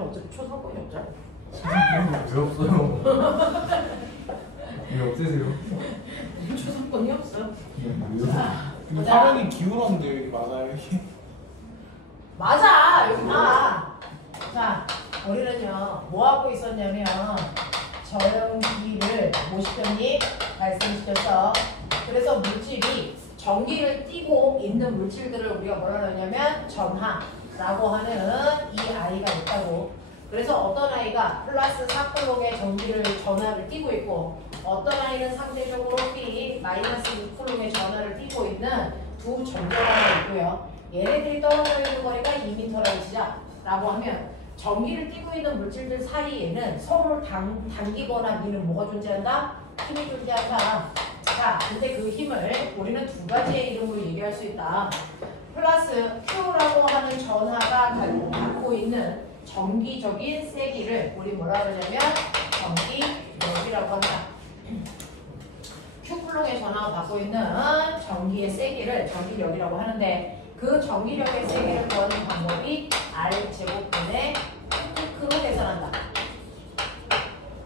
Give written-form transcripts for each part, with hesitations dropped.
어차피 초상권이 없잖아. 왜 없어요? 왜 없으세요? 초상권이 없어. 왜요? 화면이 기울었는데 맞아요 이게? 맞아, 여기 봐. 자, 우리는요 뭐 하고 있었냐면 전기를 뭐 시켰니? 발생시켰어. 그래서 물질이 전기를 띠고 있는 물질들을 우리가 뭐라 그러냐면 전하라고 하는 이 아이가 있다고. 그래서 어떤 아이가 플러스 4쿨롱의 전하를 띠고 있고 어떤 아이는 상대적으로 P 마이너스 2쿨롱의 전하를 띠고 있는 두 전자가 있고요. 얘네들이 떨어져 있는 거리가 2m라고 치자 라고 하면 전기를 띠고 있는 물질들 사이에는 서로 당기거나 미는 뭐가 존재한다? 힘이 존재한다. 자, 근데 그 힘을 우리는 두 가지의 이름으로 얘기할 수 있다. 플러스 Q라고 하는 전하가 갖고 있는 전기적인 세기를 우리 뭐라 그러냐면 전기력이라고 한다. Q쿨롱의 전하가 갖고 있는 전기의 세기를 전기력이라고 하는데 그 전기력의 세기를 구하는 방법이 R제곱분의 Q로 계산한다.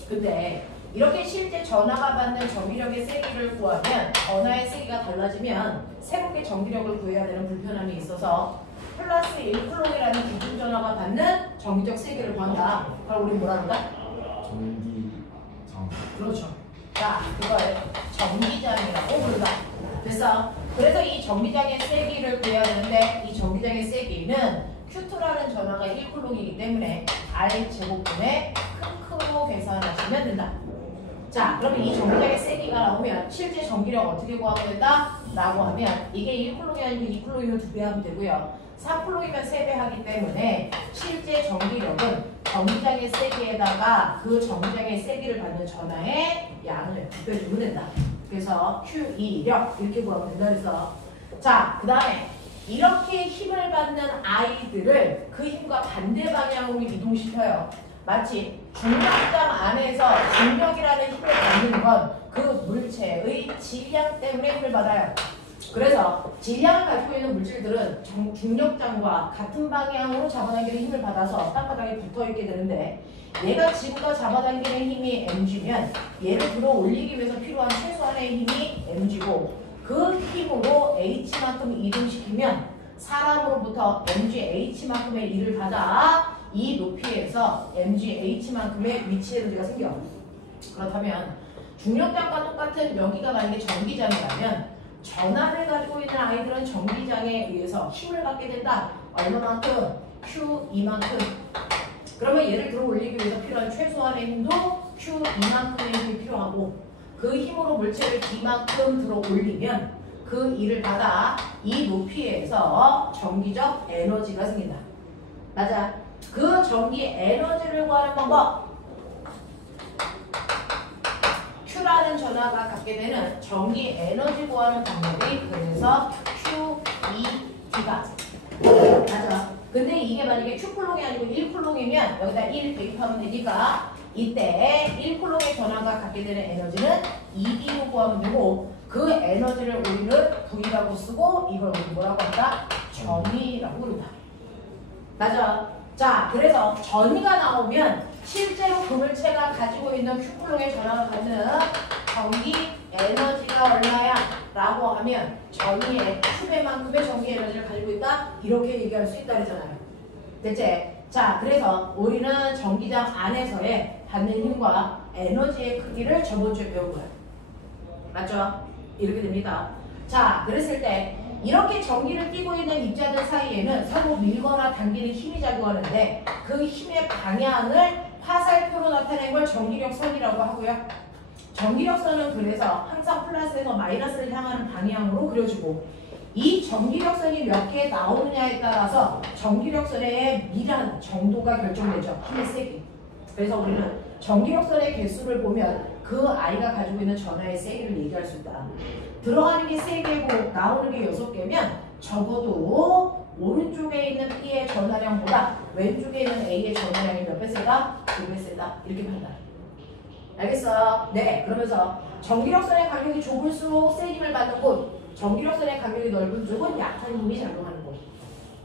근데 이렇게 실제 전하가 받는 전기력의 세기를 구하면 전하의 세기가 달라지면 새롭게 전기력을 구해야 되는 불편함이 있어서 플러스 1쿨롱이라는 기준 전하가 받는 전기적 세기를 구한다. 그걸 우리 뭐라 그런다? 전기장. 그렇죠. 자, 그걸 전기장이라고 부른다. 됐어? 그래서 이 전기장의 세기를 구해야 되는데 이 전기장의 세기는 Q2라는 전하가 1쿨롱이기 때문에 R제곱분의 크로 계산하시면 된다. 자, 그러면 이 전기장의 세기가 나오면 실제 전기력 어떻게 구하면 된다? 라고 하면 이게 1쿨롱이 아니고 2쿨롱이면 2배 하면 되고요. 4쿨롱이면 3배 하기 때문에 실제 전기력은 전기장의 세기에다가 그 전기장의 세기를 받는 전하의 양을 곱해주면 된다. 그래서 Q2력 이렇게 구하면 된다. 그래서 자, 그 다음에 이렇게 힘을 받는 아이들을 그 힘과 반대 방향으로 이동시켜요. 마치 중력장 안에서 중력이라는 힘을 받는 건 그 물체의 질량 때문에 힘을 받아요. 그래서 질량을 가지고 있는 물질들은 중력장과 같은 방향으로 잡아당기는 힘을 받아서 땅바닥에 붙어있게 되는데 얘가 지구가 잡아당기는 힘이 mg면 얘를 들어 올리기 위해서 필요한 최소한의 힘이 mg고 그 힘으로 h만큼 이동시키면 사람으로부터 mgh만큼의 일을 받아 이 높이에서 mgh만큼의 위치 에너지가 생겨. 그렇다면 중력장과 똑같은 여기가 만약에 전기장이라면 전하를 가지고 있는 아이들은 전기장에 의해서 힘을 받게 된다. 얼마만큼? Q2만큼. 그러면 얘를 들어 올리기 위해서 필요한 최소한의 힘도 Q2만큼의 힘이 필요하고 그 힘으로 물체를 D만큼 들어 올리면 그 일을 받아 이 높이에서 전기적 에너지가 생긴다. 맞아. 그 전기 에너지를 구하는 방법. Q라는 전하가 갖게 되는 전기 에너지 구하는 방법이 그래서 Q2D가 맞아. 근데 이게 만약에 Q쿨롱이 아니고 1쿨롱이면 여기다 1 대입하면 되니까 이때 1쿨롱의 전하가 갖게 되는 에너지는 2D로 구하면 되고 그 에너지를 우리는 V라고 쓰고 이걸 우리 뭐라고 한다? 전위라고 부른다. 맞아. 자, 그래서 전위가 나오면 실제로 그 물체가 가지고 있는 Q쿨롱의 전하가 갖는 전기 에너지가 얼마야? 라고 하면 전위의 Q배만큼의 전기 에너지를 가지고 있다? 이렇게 얘기할 수 있다 그러잖아요. 됐지? 자, 그래서 우리는 전기장 안에서의 받는 힘과 에너지의 크기를 저번 주에 배운 거예요. 맞죠? 이렇게 됩니다. 자, 그랬을 때 이렇게 전기를 띠고 있는 입자들 사이에는 서로 밀거나 당기는 힘이 작용하는데 그 힘의 방향을 화살표로 나타낸 걸 전기력선이라고 하고요. 전기력선은 그래서 항상 플러스에서 마이너스를 향하는 방향으로 그려주고 이 전기력선이 몇 개 나오느냐에 따라서 전기력선의 밀한 정도가 결정되죠. 힘의 세기. 그래서 우리는 전기력선의 개수를 보면 그 아이가 가지고 있는 전하의 세기를 얘기할 수 있다. 들어가는 게 3개고 나오는 게 6개면 적어도 오른쪽에 있는 P의 전하량보다 왼쪽에 있는 A의 전하량이 몇 배 세다? 2배 세다. 이렇게 판단. 알겠어? 네. 그러면서 전기력선의 간격이 좁을수록 센 힘을 받는 곳, 전기력선의 간격이 넓은 쪽은 약한 힘이 작용하는 곳.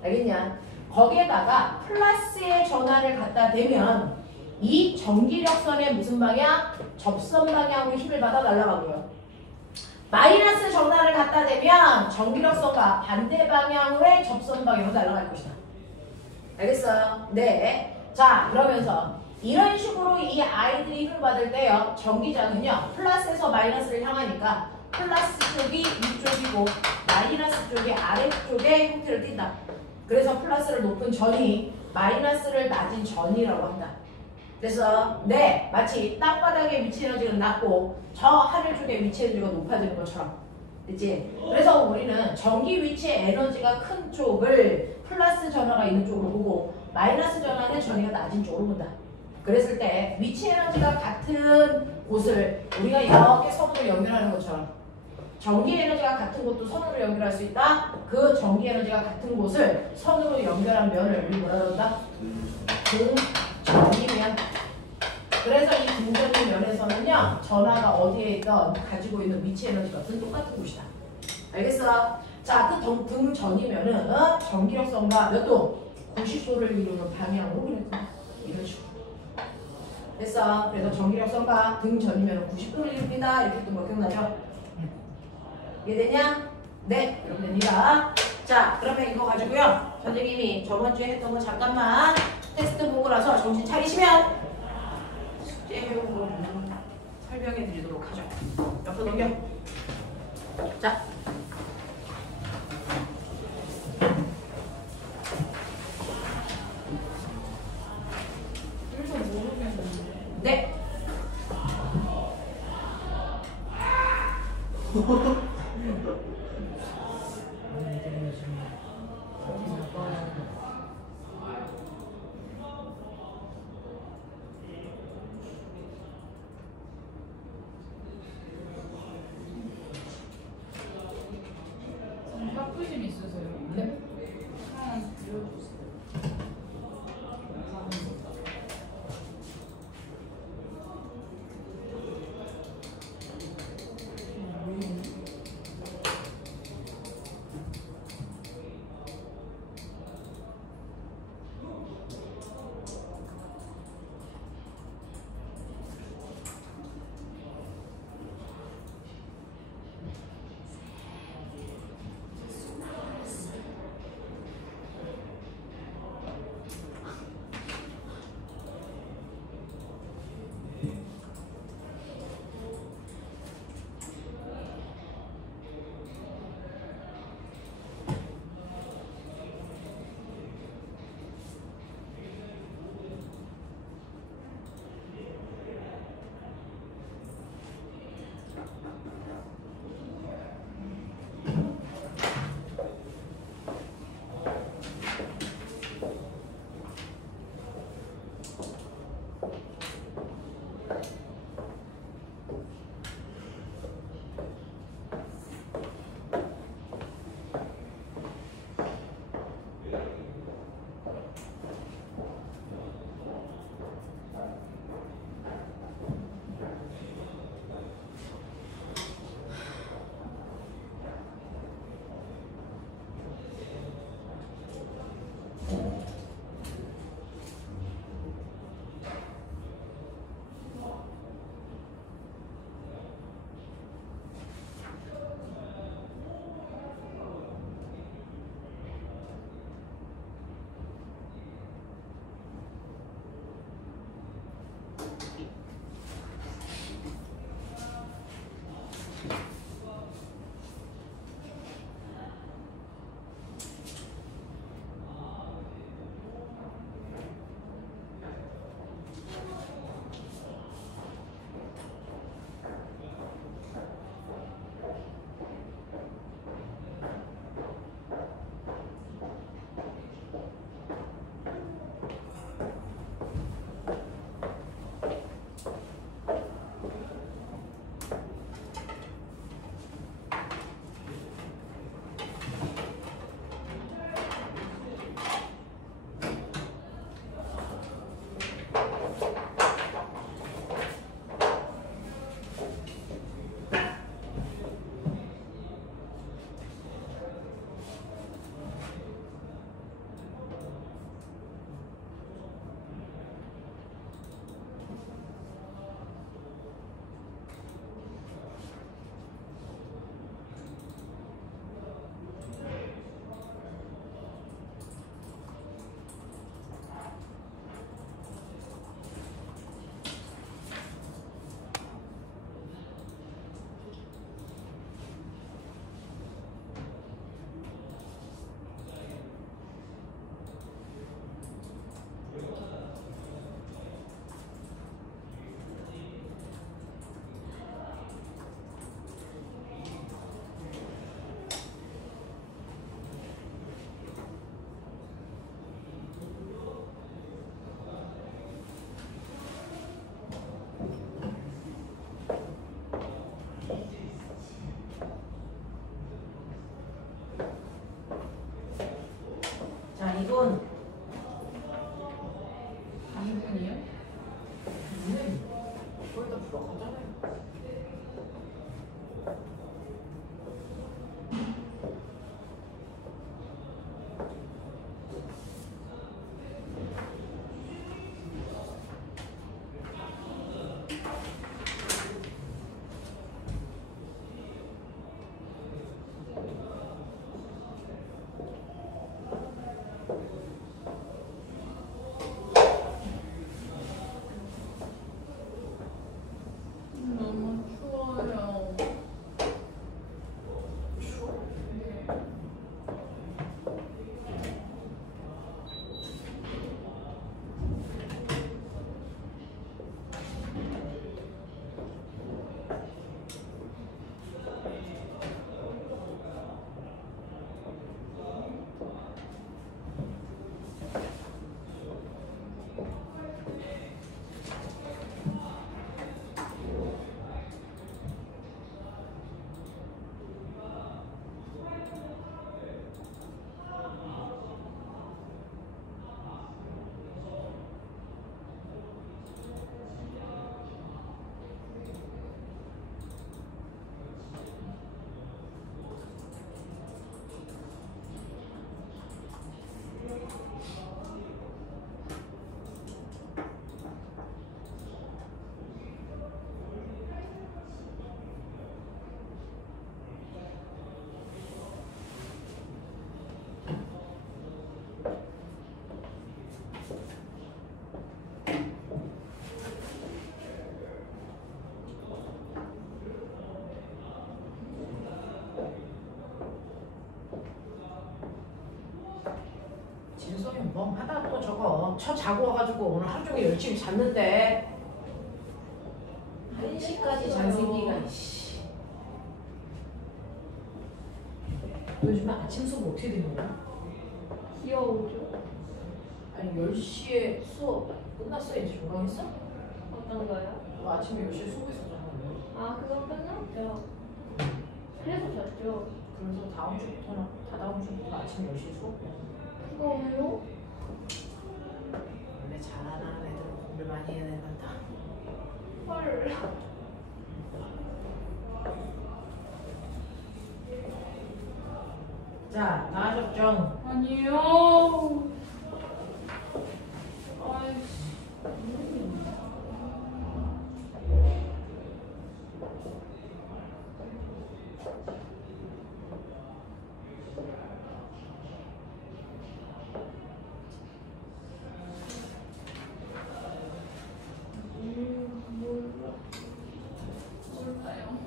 알겠냐? 거기에다가 플러스의 전화를 갖다 대면 이 전기력선의 무슨 방향? 접선 방향으로 힘을 받아 날아가고요. 마이너스 전화를 갖다 대면 전기력선과 반대 방향으로의 접선 방향으로 날아갈 것이다. 알겠어요? 네. 자, 그러면서 이런 식으로 이 아이들이 힘을 받을 때요. 전기장은요. 플러스에서 마이너스를 향하니까 플러스 쪽이 위쪽이고 마이너스 쪽이 아래쪽의 형태를 띈다. 그래서 플러스를 높은 전이 마이너스를 낮은 전이라고 한다. 그래서 네, 마치 땅바닥의 위치 에너지가 낮고 저 하늘 쪽의 위치 에너지가 높아지는 것처럼. 그치? 그래서 우리는 전기 위치의 에너지가 큰 쪽을 플러스 전화가 있는 쪽으로 보고 마이너스 전화는 전위가 낮은 쪽으로 본다. 그랬을 때 위치 에너지가 같은 곳을 우리가 이렇게 선으로 연결하는 것처럼 전기 에너지가 같은 곳도 선으로 연결할 수 있다. 그 전기 에너지가 같은 곳을 선으로 연결한 면을 우리 뭐라 그런다? 등전이면. 그래서 이 등전이 면에서는요. 전하가 어디에 있던 가지고 있는 위치 에너지가 똑같은 곳이다. 알겠어? 자, 그 등전이면은 전기력선과 몇 도? 90도를 이루는 방향으로 그랬구나. 이런 식으로. 됐어? 그래서 전기력선과 등전이면 90도를 이룹니다. 이렇게 했던 거 기억나죠? 이해되냐? 네, 이렇게 됩니다. 자, 그러면 이거 가지고요. 선생님이 저번주에 했던 거 잠깐만 테스트 보고 나서 정신 차리시면 숙제 해오고 설명해 드리도록 하죠. 옆으로 넘겨. 자. 네. 바쁘심 있으세요? 네. 하나 들려주세요. 자고 와가지고 오늘 하루 종일 열심히 잤는데 1시까지 잔 새끼가 이씨. 너 요즘에 아침 수업 어떻게 되는 거야? 귀여우죠? 아니 10시에 수업 끝났어? 이제 종강했어? 어떤 거요? 너 아침에 10시에 수업 있었잖아. 아, 그건 끝났죠. 그래서 졌죠. 그래서 다음 주부터는 다다음 주부터 아침 10시에 수업이야. 그거 왜요? 원래 잘하는 애들은 공부를 많이 해야 된단다. 헐. 자, 나아졌죠? 아니요. 아이씨. 몰라요.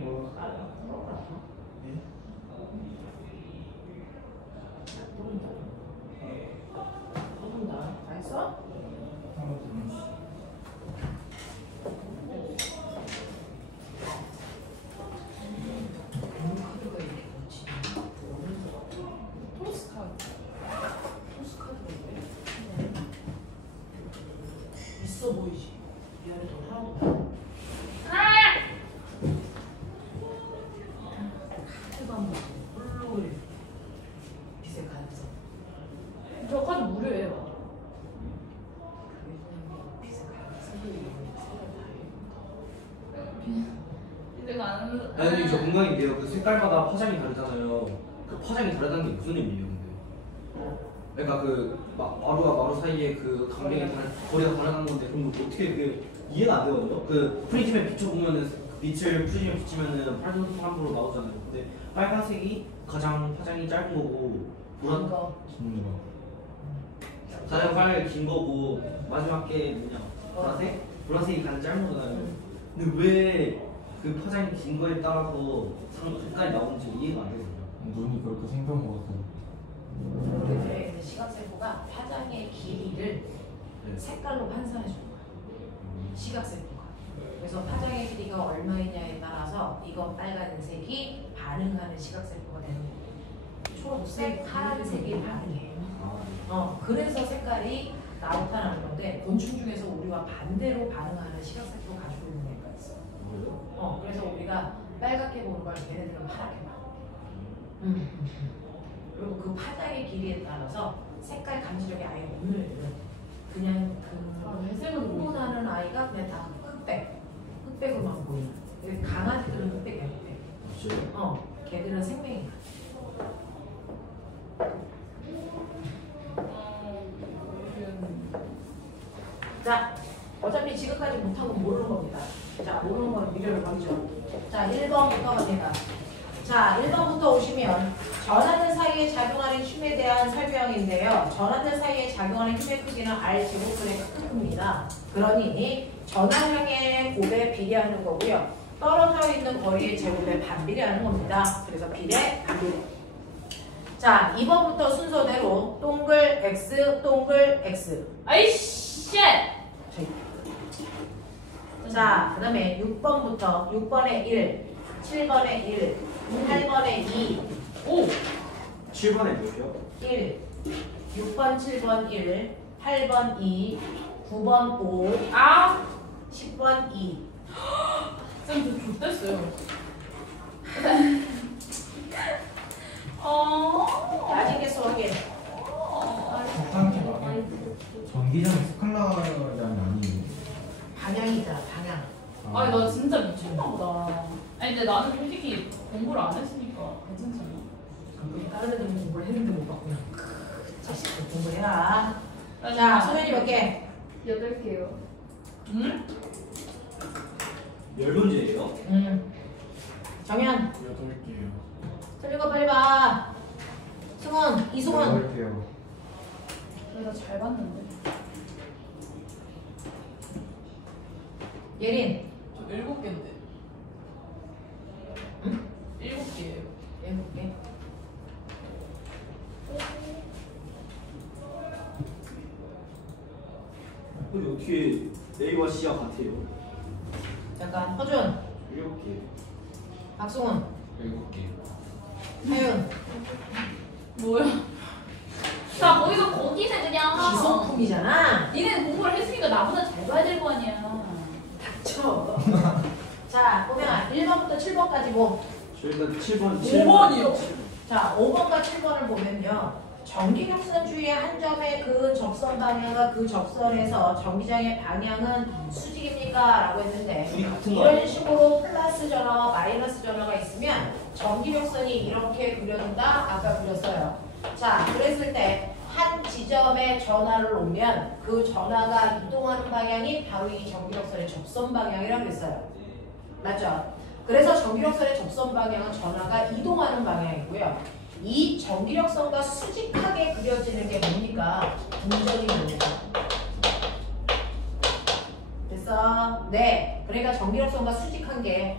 뭐 예? 다 했어? 카드가 이렇게 많지. 토스 카드. 토스 카드가 있네. 있어 보이지? 이 안에 돈 하나도 없어. 카드가 뭐 물로 빚에 가능성. 저 카드 무료예요. 빚에 가능성이 내가 아는. 아니 저 공감인데요. 그 색깔마다 파장이 다르잖아요. 그 파장이 다르다는 게 무슨 의미예요, 근데? 그러니까 그 마루와 마루 사이에 그 강경이 거리가 다르다는 건데 그럼 어떻게 그게 이해가 안 되거든요. 그 프리즘에 비춰보면은 그 빛을 프리즘에 비치면은 파란색으로 나오잖아요. 근데 빨간색이 가장 파장이 짧은 거고 긴 거. 긴 거. 가장 빨리 긴 거고 마지막 게 뭐냐 보라색? 보라색이 가장 짧은 거잖아요. 근데 왜 그 파장이 긴 거에 따라서 색깔이 나오는지 이해가 안 되거든요. 눈이 그렇게 생긴 것 같아요. 그때 그 시각세포가 파장의 길이를 네. 색깔로 환산해 주는 거야. 시각세포가. 그래서 파장의 길이가 얼마이냐에 따라서 이건 빨간색이 반응하는 시각세포가 되는 거야. 초록색, 파란색이 반응해. 그래서 색깔이 나타나는 건데 곤충 중에서 우리와 반대로 반응하는 시각세포를 가지고 있는 애가 있어. 그래서 우리가 빨갛게 보는 걸 걔네들은 파랗게 봐. 그리고 그 파장의 길이에 따라서 색깔 감지력이 아예 없는 애들은 그냥 그 회색으로 구분하는 아이가 그냥 다 흑백으로만 보이는. 근데 강아지들은 흑백이야, 흑백. 걔들은 생명이야. 자, 어차피 지금까지 못한 건 모르는 겁니다. 자, 모르는 건 미래를 보죠. 자, 1번부터 갑니다. 자, 1번부터 오시면 전하들 사이에 작용하는 힘에 대한 설명인데요. 전하들 사이에 작용하는 힘의 크기는 R제곱분의 크기입니다. 그러니 전하량의 곱에 비례하는 거고요. 떨어져 있는 거리의 제곱에 반비례하는 겁니다. 그래서 비례, 반비례. 자, 2번부터 순서대로 동글 X, 동글 X. 아이씨! 자, 그 다음에 6번부터 6번에 1, 7번에 1, 8번에 2, 5! 7번에 몇이요? 1, 6번, 7번 1, 8번 2, 9번 5, 아! 10번 2. 쌤, 저 X됐어요. 나중에 수 확인. 적당히 말해. 전기장이 스칼라장이 아니에요. 방향이잖아, 방향. 아니 나 진짜 미쳤나 보다. 아니 근데 나는 솔직히 공부를 안 했으니까 괜찮지 않아? 다른 애들은 공부를 했는데 못 봤구나. 자식들 공부해라. 나 자, 소연이 몇 개? 8개요. 응? 10문제예요? 정현, 8개요. 틀린 거 빨리 봐. 승훈, 이승훈. 8개요. 내가 잘 봤는데. 예린. 저 7개인데. 응? 7개예요. 7개. 근데 어떻게 A와 C와 같아요? 잠깐, 허준, 이렇게. 박승훈, 7개. 하윤. 뭐야? 자 거기서 거기서 그냥. 기성품이잖아. 니네 공부를 했으니까 나보다 잘 봐야 될 거 아니야. 닥쳐. 자, 보면 1번부터 7번까지 뭐. 저 일단 7번. 5번이요. 자, 5번과 7번을 보면요. 전기력선 주위의 한 점의 그 접선 방향과 그 접선에서 전기장의 방향은 수직입니까? 라고 했는데 둘이 같은 거 이런 아니에요? 식으로 플러스 전화와 마이너스 전화가 있으면 전기력선이 이렇게 그려진다? 아까 그렸어요. 자, 그랬을 때 한 지점에 전화를 놓으면 그 전화가 이동하는 방향이 바로 이 전기력선의 접선 방향이라고 그랬어요. 맞죠? 그래서 전기력선의 접선 방향은 전화가 이동하는 방향이고요. 이 전기력선과 수직하게 그려지는 게 뭡니까? 동전이 뭡니까? 됐어? 네. 그러니까 전기력선과 수직한 게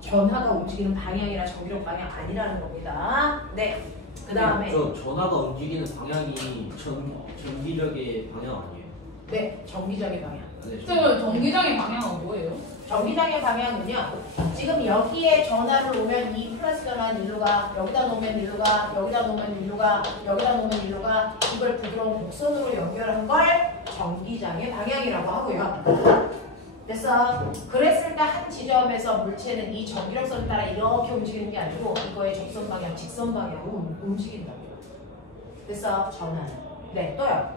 전하가 움직이는 방향이라 전기력 방향 아니라는 겁니다. 네. 그 다음에 저 전화가 움직이는 방향이 전기력의 방향 아니에요? 네. 전기장의 방향. 네, 저 전기장의 방향은 뭐예요? 전기장의 방향은요. 지금 여기에 전화를 놓으면 이 플러스 전화는 일로 가, 여기다 놓으면 일로 가, 여기다 놓으면 일로 가, 여기다 놓으면 일로 가. 이걸 부드러운 곡선으로 연결한 걸 전기장의 방향이라고 하고요. 됐어? 그랬을 때 한 지점에서 물체는 이 전기력선을 따라 이렇게 움직이는 게 아니고 이거의 접선 방향, 직선 방향으로 움직인다고요. 됐어? 전화는. 네, 또요.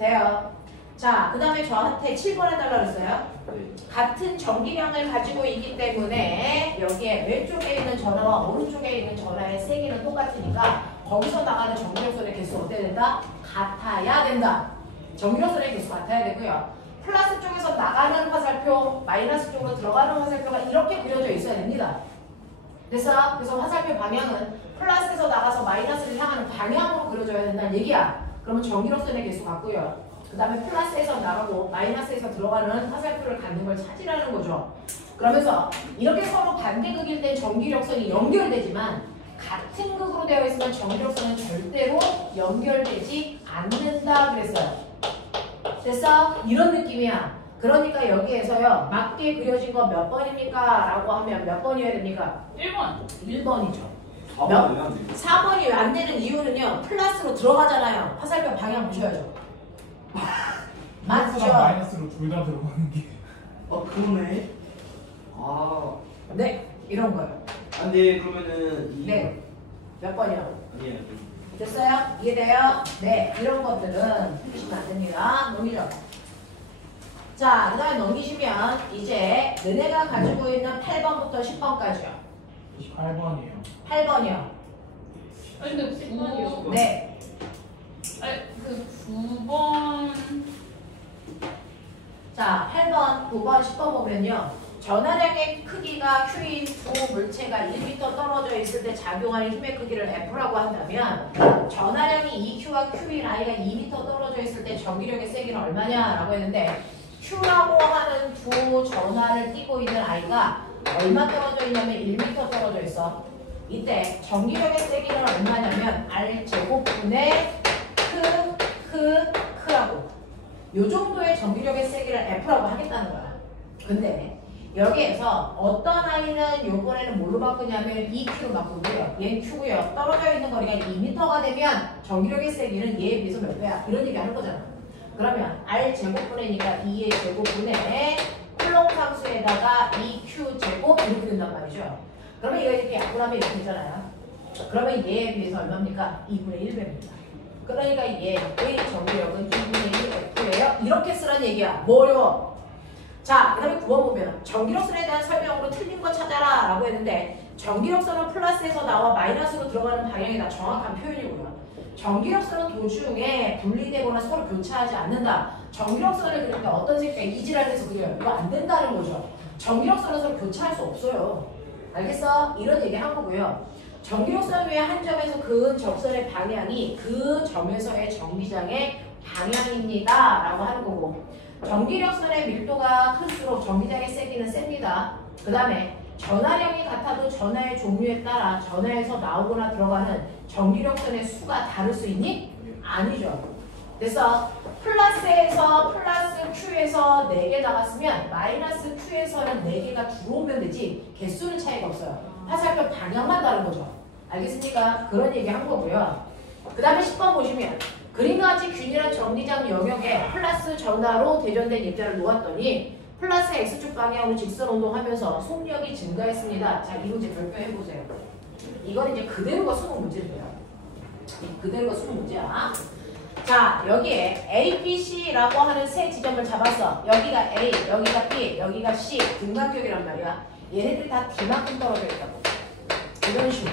돼요. 자, 그 다음에 저한테 7번 해달라고 했어요. 네. 같은 전기량을 가지고 있기 때문에 여기에 왼쪽에 있는 전화와 오른쪽에 있는 전화의 세기는 똑같으니까 거기서 나가는 전기력선의 개수 어때야 된다? 같아야 된다. 전기력선의 개수 같아야 되고요. 플러스 쪽에서 나가는 화살표, 마이너스 쪽으로 들어가는 화살표가 이렇게 그려져 있어야 됩니다. 그래서 화살표 방향은 플러스에서 나가서 마이너스를 향하는 방향으로 그려져야 된다는 얘기야. 그러면 전기력선의 개수 같고요. 그 다음에 플러스에서 나가고 마이너스에서 들어가는 화살표를 갖는 걸 찾으라는 거죠. 그러면서 이렇게 서로 반대극일 땐 전기력선이 연결되지만 같은 극으로 되어 있으면 전기력선은 절대로 연결되지 않는다 그랬어요. 됐어? 이런 느낌이야. 그러니까 여기에서요. 맞게 그려진 거 몇 번입니까? 라고 하면 몇 번이어야 됩니까? 1번. 1번이죠. 4번 왜안 돼요? 4번이 왜 안 되는 이유는요. 플러스로 들어가잖아요. 화살표 방향 보셔야죠. 맞죠? 마이너스로 둘 다 들어가는 게. 그러네. 아. 네. 이런 거요. 근데 그러면은 이. 네. 몇 번이요? 아니에요. 됐어요? 이해돼요? 네. 이런 것들은 틀리시면 안 됩니다. 넘기죠. 자, 그 다음에 넘기시면 이제 너네가 가지고 있는 8번부터 10번까지요. 28번이에요. 8번이요. 아니 근데 9번이요. 네. 아니 그 9번. 자, 8번, 9번, 10번 보면요. 전하량의 크기가 Q인 두 물체가 1m 떨어져 있을 때 작용하는 힘의 크기를 F라고 한다면 전하량이 EQ와 Q인 I가 2m 떨어져 있을 때 전기력의 세기는 얼마냐라고 했는데 Q라고 하는 두 전하를 띄고 있는 I가 얼마 떨어져 있냐면 1m 떨어져 있어. 이때 전기력의 세기는 얼마냐면 R제곱분의 크라고 요 정도의 전기력의 세기를 F라고 하겠다는 거야. 근데 여기에서 어떤 I는 요번에는 뭘로 바꾸냐면 EQ로 바꾸고요. 얘는 Q고요. 떨어져 있는 거리가 2m가 되면 전기력의 세기는 얘에 비해서 몇 배야? 이런 얘기 하는 거잖아. 그러면 R제곱분이니까 2의 제곱분에 쿨롱 함수에다가 2Q 제곱 이렇게 된단 말이죠. 그러면 이거 이렇게 약분하면 이렇게 되잖아요. 그러면 얘에 비해서 얼마입니까? 2분의 1배입니다. 그러니까 얘의 정기력은 2분의 1 F예요. 이렇게 쓰라는 얘기야. 뭐요? 자, 그 다음에 9번 보면 전기력선에 대한 설명으로 틀린 거 찾아라 라고 했는데 전기력선은 플러스에서 나와 마이너스로 들어가는 방향이다. 정확한 표현이고요. 전기력선은 도중에 분리되거나 서로 교차하지 않는다. 전기력선을 그릴 때 어떤 색깔 이지랄해서 그려요. 이거 안 된다는 거죠. 전기력선은 서로 교차할 수 없어요. 알겠어? 이런 얘기 한 거고요. 전기력선 외에 한 점에서 그은 접선의 방향이 그 점에서의 전기장의 방향입니다. 라고 하는 거고 전기력선의 밀도가 클수록 전기장의 세기는 셉니다. 그 다음에 전하량이 같아도 전하의 종류에 따라 전하에서 나오거나 들어가는 전기력선의 수가 다를 수 있니? 아니죠. 그래서 플러스에서 플러스 Q에서 4개 나갔으면 마이너스 Q에서는 4개가 들어오면 되지 개수는 차이가 없어요. 화살표 방향만 다른 거죠. 알겠습니까? 그런 얘기 한 거고요. 그 다음에 10번 보시면 그림과 같이 균일한 전기장 영역에 플러스 전하로 대전된 입자를 놓았더니 플러스 X축 방향으로 직선 운동하면서 속력이 증가했습니다. 자, 이 문제 별표 해보세요. 이건 이제 그대로가 수능 문제인데요. 그대로가 수능 문제야. 자, 여기에 A, B, C라고 하는 세 지점을 잡았어. 여기가 A, 여기가 B, 여기가 C 등간격이란 말이야. 얘네들이 다 D만큼 떨어져 있다고. 이런 식으로.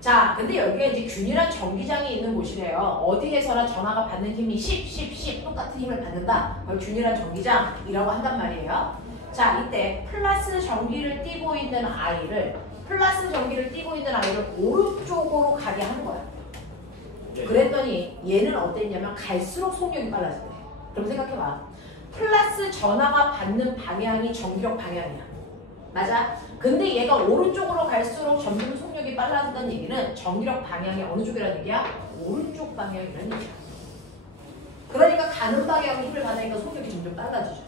자, 근데 여기가 이제 균일한 전기장이 있는 곳이래요. 어디에서나 전하가 받는 힘이 10 똑같은 힘을 받는다. 그걸 균일한 전기장이라고 한단 말이에요. 자, 이때 플러스 전기를 띠고 있는 아이를 오른쪽으로 가게 하는 거야. 그랬더니 얘는 어땠냐면 갈수록 속력이 빨라진대. 그럼 생각해봐. 플러스 전하가 받는 방향이 전기력 방향이야. 맞아? 근데 얘가 오른쪽으로 갈수록 점점 속력이 빨라진다는 얘기는 전기력 방향이 어느 쪽이라는 얘기야? 오른쪽 방향이라는 얘기야. 그러니까 가는 방향으로 힘을 받으니까 속력이 점점 빨라지죠.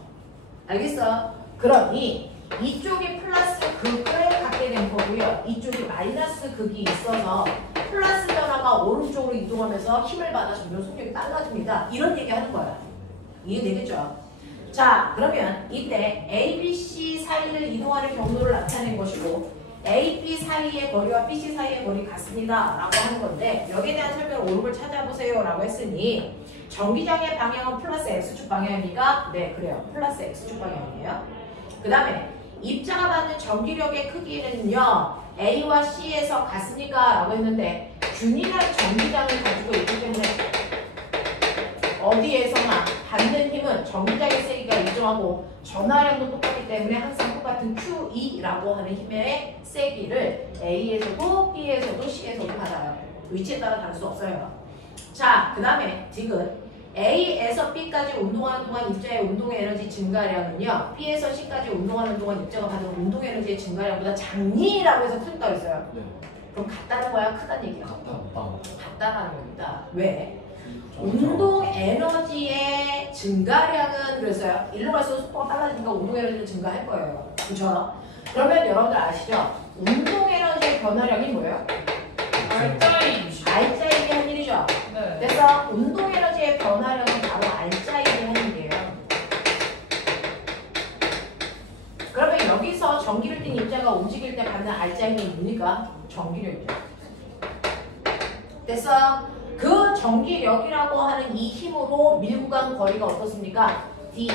알겠어? 그러니 이쪽이 플러스 극을 갖게 된 거고요. 이쪽이 마이너스 극이 있어서 플러스 전하가 오른쪽으로 이동하면서 힘을 받아 점점 속력이 빨라집니다. 이런 얘기 하는 거야. 이해되겠죠? 자, 그러면 이때 A, B, C 사이를 이동하는 경로를 나타낸 것이고 A, B 사이의 거리와 B, C 사이의 거리 같습니다. 라고 하는 건데 여기에 대한 설명을 오름을 찾아보세요. 라고 했으니 전기장의 방향은 플러스 X축 방향이니까 네, 그래요. 플러스 X축 방향이에요. 그 다음에 입자가 받는 전기력의 크기는요. A와 C에서 같습니까? 라고 했는데 균일한 전기장을 가지고 있기 때문에 어디에서나 받는 힘은 전기장의 세기가 일정하고 전하량도 똑같기 때문에 항상 똑같은 QE라고 하는 힘의 세기를 A에서도 B에서도 C에서도 받아요. 위치에 따라 다를 수 없어요. 자, 그 다음에 지금 A에서 B까지 운동하는 동안 입자의 운동 에너지 증가량은요. B에서 C까지 운동하는 동안 입자가 받는 운동 에너지의 증가량보다 작니라고 해서 틀렸다고 했어요. 네. 그럼 같다는 거야? 크다는 얘기야? 같다. 같다라는 겁니다. 왜? 운동 에너지의 증가량은 그랬어요. 일로 갈수록 속도가 빨라지니까 운동 에너지는 증가할 거예요. 그렇죠? 그러면 여러분들 아시죠? 운동 에너지의 변화량이 뭐예요? 알짜임이 한 일이죠. 네. 그래서 운동 에너지의 변화량은 바로 알짜임이 한 일이에요. 그러면 여기서 전기를 띤 입자가 움직일 때 받는 알짜임이 뭡니까? 전기력이죠. 됐어? 그 전기력이라고 하는 이 힘으로 밀고 간 거리가 어떻습니까? D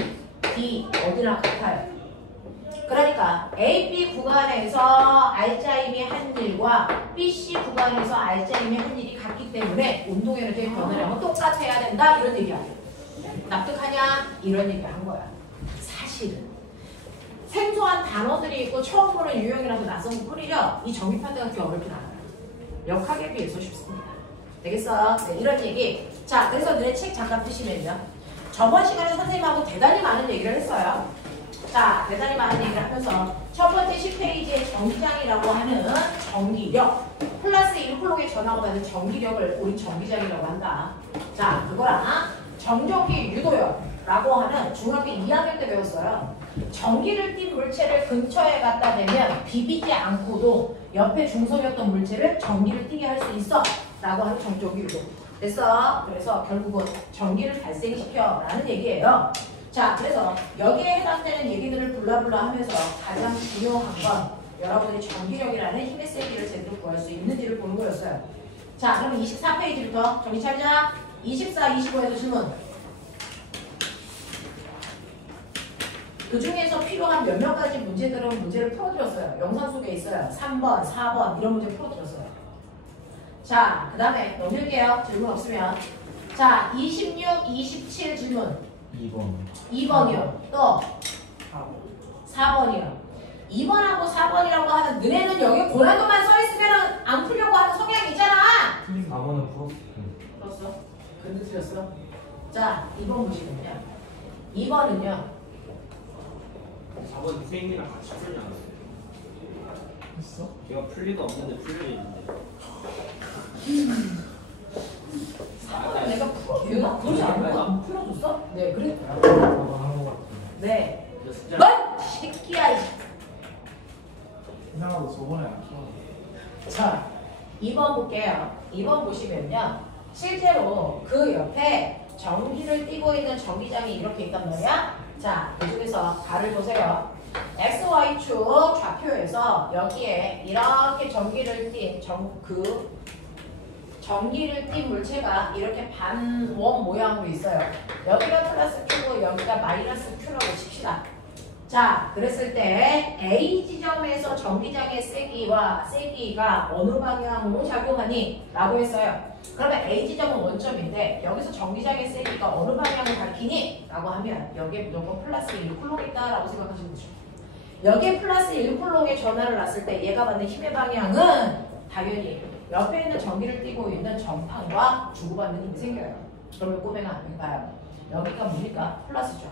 어디나 같아요. 그러니까 AB 구간에서 알짜임이 한 일과 BC 구간에서 알짜임이 한 일이 같기 때문에 운동 에너지의 변화량은 똑같아야 된다 이런 얘기야. 납득하냐? 이런 얘기 한 거야. 사실은 생소한 단어들이 있고 처음 보는 유형이라서 낯선 뿐이죠. 이 전기 판단은 그렇게 어렵진 않아요. 역학에 비해서 쉽습니다. 되겠어? 네, 이런 얘기. 자, 그래서 너네 책 잠깐 펴시면요. 저번 시간에 선생님하고 대단히 많은 얘기를 했어요. 자, 대단히 많은 얘기를 하면서 첫 번째 10페이지에 전기장이라고 하는 전기력 플러스 1쿨롱의 전하고 받는 전기력을 우리 전기장이라고 한다. 자, 그거랑 정전기 유도력라고 하는 중학교 2학년 때 배웠어요. 전기를 띤 물체를 근처에 갖다 대면 비비지 않고도 옆에 중성이었던 물체를 전기를 띠게 할 수 있어 라고 하는 정전기 유도. 됐어? 그래서 결국은 전기를 발생시켜 라는 얘기예요. 자, 그래서 여기에 해당되는 얘기들을 블라블라 하면서 가장 중요한 건 여러분들이 전기력이라는 힘의 세기를 제대로 구할 수 있는지를 보는 거였어요. 자, 그러면 24페이지부터 정신 차리자. 24, 25에서 질문. 그 중에서 필요한 몇몇 가지 문제들은 문제를 풀어드렸어요. 영상 속에 있어요. 3번, 4번 이런 문제 풀어드렸어요. 자, 그 다음에 넘길게요. 질문 없으면. 자, 26, 27 질문. 2번. 2번이요. 또 4번이요. 2번하고 4번이라고 하는 너네는 여기 고난도만 써있으면 안 풀려고 하는 성향이 있잖아. 4번은 풀었어. 풀었어? 근데 틀렸어? 자, 2번 보시면요. 2번은요. 4번 선생님이랑 같이 풀지 않았어요? 했어? 제가 풀 리가 없는데 풀 일이 있는데 4번은 내가 풀어줬나? 그러지 않고 안 풀어줬어? 네, 그랬더라. 4번 한거 같은데. 네. 저 진짜 넌 새끼야. 이. 이상하도 저번에 안 풀었어. 자, 2번 볼게요. 2번 보시면요. 실제로 그 옆에 전기를 띠고 있는 전기장이 이렇게 있단 말이야. 자, 그중에서 발을 보세요. XY축 좌표에서 여기에 이렇게 전기를 띤 전기를 띤 물체가 이렇게 반원 모양으로 있어요. 여기가 플러스 Q고 여기가 마이너스 Q라고 칩시다. 자, 그랬을 때 A 지점에서 전기장의 세기가 어느 방향으로 작용하니? 라고 했어요. 그러면 A 지점은 원점인데 여기서 전기장의 세기가 어느 방향을 가리키니? 라고 하면 여기에 무조건 플러스 1쿨롱 있다 라고 생각하시면 되죠. 여기에 플러스 1쿨롱의 전하를 놨을 때 얘가 받는 힘의 방향은 당연히 옆에 있는 전기를 띠고 있는 전판과 주고받는 힘이 생겨요. 그러면 꼬매가 안 봐요. 여기가 뭡니까? 플러스죠.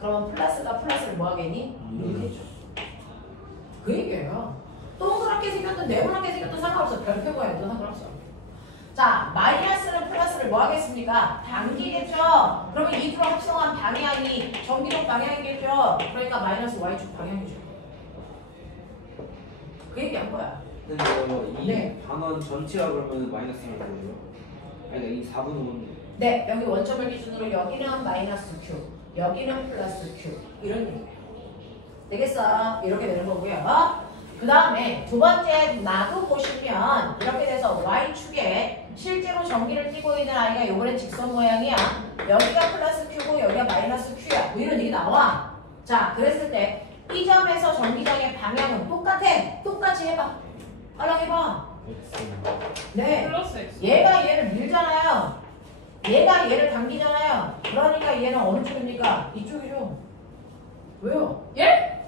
그러면 플러스가 플러스를 뭐 하겠니? 이렇게죠. 그 얘기예요. 동그랗게 생겼든 네모나게 생겼든 상관없어. 별표 모양도 상관없어. 자, 마이너스는 플러스를 뭐 하겠습니까? 당기겠죠? 그러면 이 둘을 합성한 방향이 전기력 방향이겠죠? 그러니까 마이너스 y축 방향이죠. 그 얘기한 거야. 근데 이 네. 단원 전체가 그러면 마이너스인 거예요? 아니 그러니까 이 4분은 뭔데? 네, 여기 원점을 기준으로 여기는 마이너스 q, 여기는 플러스 q 이런 얘기예요. 되겠어? 이렇게 되는 거고요. 그 다음에 두 번째 나도 보시면 이렇게 돼서 y축에 실제로 전기를 띠고 있는 아이가 요번엔 직선 모양이야. 여기가 플러스 q고 여기가 마이너스 q야. 뭐 이런 얘기 나와. 자, 그랬을 때 이 점에서 전기장의 방향은 똑같아. 똑같이 해봐. 빨랑 해봐. 네. 플러스 X. 얘가 얘를 밀잖아요. 얘가 얘를 당기잖아요. 그러니까 얘는 어느 쪽입니까? 이쪽이죠. 왜요? 예?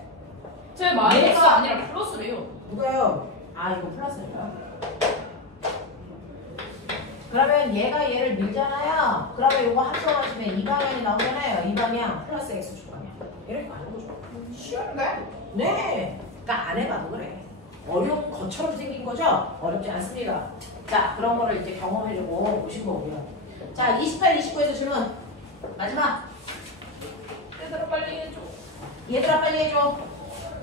제 마이너스 얘가- 아니라 플러스래요. 누가요? 아, 이거 플러스예요. 그러면 얘가 얘를 밀잖아요. 그러면 이거 합성하시면 이 방향이 나오잖아요. 이 방향 플러스 X축 방향. 이렇게 가는 거죠. 쉬운데? 네. 그러니까 안 해봐도 그래. 어려운 것처럼 생긴 거죠? 어렵지 않습니다. 자, 그런 거를 이제 경험해주고 오신 거고요. 자, 28, 29에서 질문. 마지막. 얘들아 빨리 해줘. 얘들아 빨리 해줘.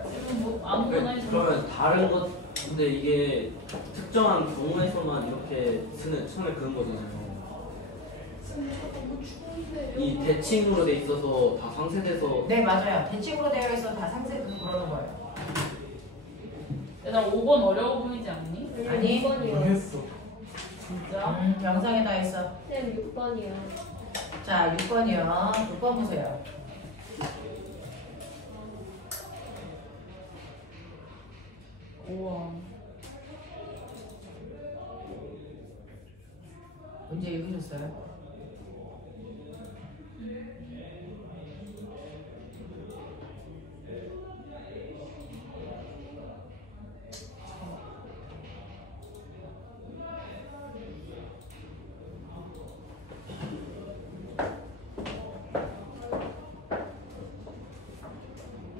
지금 뭐 아무거나 해줘. 그러면 다른 것 근데 이게 특정한 경우에서만 이렇게 손을 그는 거잖아요. 너무 추운데요. 이 대칭으로 돼 있어서 다 상쇄돼서 네, 맞아요. 대칭으로 되어 있어 다 상세해서 그러는 거예요. 얘들아 5번 어려워 보이지 않니? 아니. 6번이요. 했어. 진짜? 영상에다 있어. 쌤 6번이요. 자, 6번이요. 6번 보세요. 우와. 문제 읽으셨어요?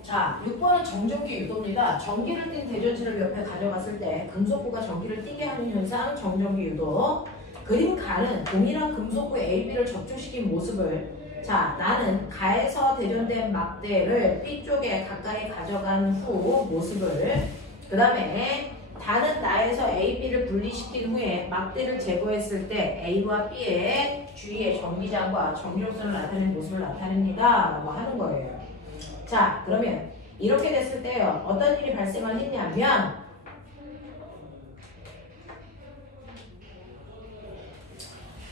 자, 6번은 정전기 유도입니다. 전기를 띤 대전지를 옆에 가져갔을 때 금속구가 전기를 띠게 하는 현상, 정전기 유도. 그림 가는 동일한 금속구 AB를 접촉시킨 모습을 자, 나는 가에서 대전된 막대를 B쪽에 가까이 가져간 후 모습을 그 다음에 다는 나에서 AB를 분리시킨 후에 막대를 제거했을 때 A와 B의 주위에 전기장과 전기력선을 나타내는 모습을 나타냅니다. 라고 하는 거예요. 자, 그러면 이렇게 됐을 때요. 어떤 일이 발생을 했냐면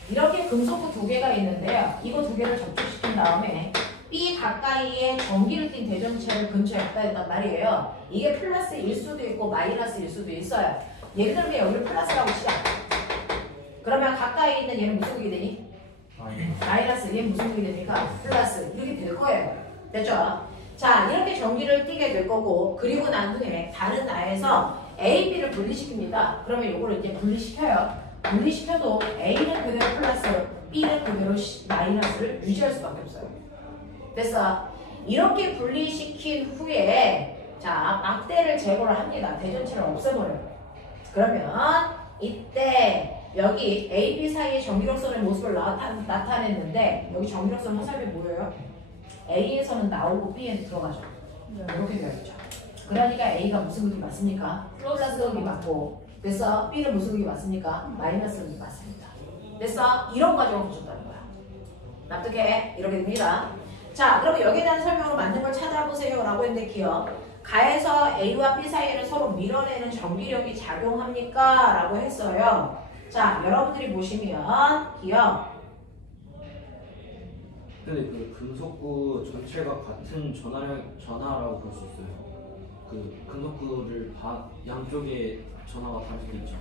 이렇게 금속구 두 개가 있는데요. 이거 두 개를 접촉시킨 다음에 B 가까이에 전기를 띤 대전체를 근처에 갖다 댔단 말이에요. 이게 플러스일 수도 있고 마이너스일 수도 있어요. 예를 들면 여기를 플러스라고 치자. 그러면 가까이 있는 얘는 무슨 극이 되니? 마이너스. 얘는 무슨 극이 됩니까? 플러스. 이렇게 될 거예요. 됐죠? 자, 이렇게 전기를 띠게 될 거고, 그리고 난 후에 다른 나에서 A, B를 분리시킵니다. 그러면 이거를 이제 분리시켜요. 분리시켜도 A는 그대로 플러스, B는 그대로 마이너스를 유지할 수밖에 없어요. 됐어? 이렇게 분리시킨 후에 자, 막대를 제거를 합니다. 대전체를 없애버려요. 그러면 이때 여기 A, B 사이에 전기력선의 모습을 나타냈는데 여기 전기력선 화살표 뭐예요? A에서는 나오고 B에 들어가죠. 이렇게 되어있죠. 그러니까 A가 무슨 극이 맞습니까? 플러스 극이 맞고, 됐어? B는 무슨 극이 맞습니까? 마이너스 극이 맞습니다. 됐어? 이런 과정을 보셨다는 거야. 납득해? 이렇게 됩니다. 자, 그럼 여기에 대한 설명으로 맞는 걸 찾아보세요 라고 했는데 기억. 가에서 A와 B 사이에는 서로 밀어내는 전기력이 작용합니까? 라고 했어요. 자, 여러분들이 보시면 기억. 근데 그 금속구 전체가 같은 전하라고 볼 수 있어요. 그 금속구를 양쪽에 전하가 다를 수도 있죠.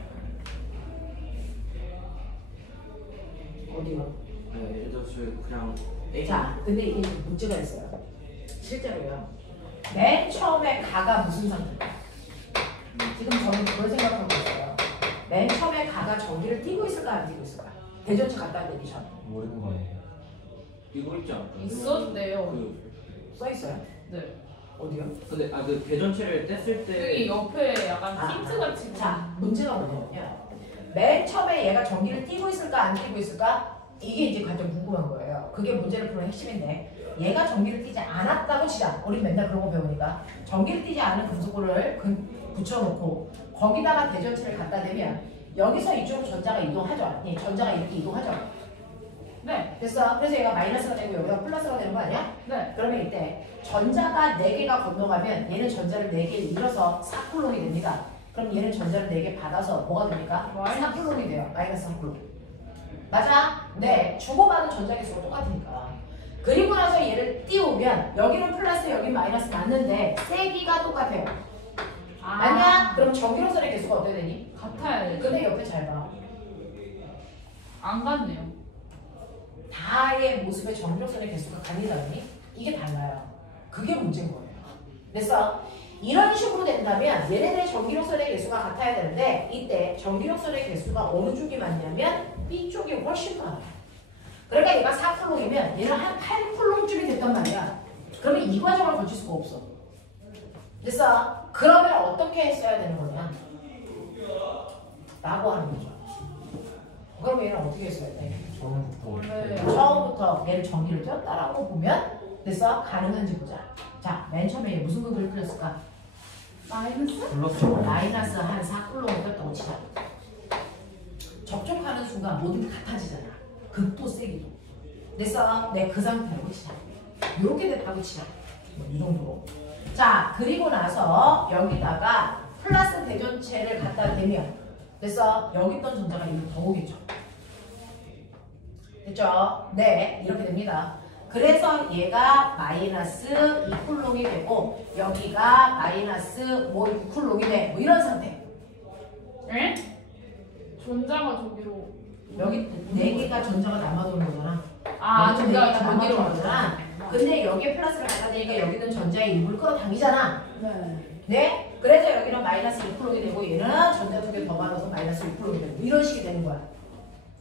어디요? 네, 예를 들어서 그냥 A. 자, 근데 이게 좀 문제가 있어요. 실제로요. 맨 처음에 가가 무슨 상태인가? 지금 저는 그걸 생각하고 있어요. 맨 처음에 가가 전기를 띄고 있을까 안 띄고 있을까? 대전체 갖다 대기 전. 모르는 거 아니에요? 이거 있지 않을까? 있었대요. 써 있어요? 네. 어디요? 근데 그 대전체를 뗐을 때 여기 옆에 약간 아, 힌트 같이. 자, 문제가 뭐냐면요. 맨 처음에 얘가 전기를 띄고 있을까 안 띄고 있을까? 이게 이제 가장 궁금한 거예요. 그게 문제를 푸는 핵심인데 얘가 전기를 띄지 않았다고 치자. 우리 맨날 그런 거 배우니까 전기를 띄지 않은 금속구를 붙여놓고 거기다가 대전체를 갖다 대면 여기서 이쪽으로 전자가 이동하죠. 예, 전자가 이렇게 이동하죠. 네. 됐어? 그래서 얘가 마이너스가 되고 여기가 플러스가 되는 거 아니야? 네. 그러면 이때 전자가 4개가 건너가면 얘는 전자를 4개를 잃어서 4쿨롱이 됩니다. 그럼 얘는 전자를 4개 받아서 뭐가 됩니까? 4쿨롱이 돼요. 마이너스 4쿨롱. 맞아? 네. 주고받은 전자 개수가 똑같으니까. 그리고 나서 얘를 띄우면 여기는 플러스 여기 마이너스 맞는데 세기가 똑같아요. 맞냐? 그럼 전기로선의 개수가 어떻게 되니? 같아야 돼. 근데 옆에 잘 봐. 안 같네요. 다의 모습의 전기력선의 개수가 같이다니 이게 달라요. 그게 문제인 거예요. 그래서 이런 식으로 된다면 얘네들의 전기력선의 개수가 같아야 되는데 이때 전기력선의 개수가 어느 쪽이 맞냐면 B 쪽이 훨씬 많아요. 그러니까 얘가 4쿨롱이면 얘는 한 8쿨롱쯤이 됐단 말이야. 그러면 이 과정을 거칠 수가 없어. 그래서 그러면 어떻게 했어야 되는 거냐? 라고 하는 거죠. 그럼 얘는 어떻게 했어야 돼? 원래 처음부터 얘를 전기를 띄웠다라고 보면 됐어? 가능한지 보자. 자, 맨 처음에 얘 무슨 극을 풀렸을까? 마이너스? 플러스 마이너스 한 4쿨롱을 띄웠다고 치자. 접촉하는 순간 모든 게 같아지잖아. 극도 세기도. 됐어? 네, 그 상태로 치자. 이렇게 됐다고 치자. 이 정도로. 자, 그리고 나서 여기다가 플러스 대전체를 갖다 대면 됐어? 여기 있던 전자가 이리로 더 오겠죠. 됐죠? 네, 이렇게 됩니다. 그래서 얘가 마이너스 2쿨롱이 되고 여기가 마이너스 뭐 6쿨롱이 돼. 뭐 이런 상태. 에? 전자가 저기로. 여기 4개가 전자가 남아도는 거잖아. 아, 전자가 전기로 저기로 가잖아. 근데 여기에 플러스를 갖다 대니까 여기는 전자의 일부를 끌어당기잖아. 네. 네? 그래서 여기는 마이너스 6쿨롱이 되고 얘는 전자 2개 더 받아서 마이너스 6쿨롱이 되고 이런 식이 되는 거야.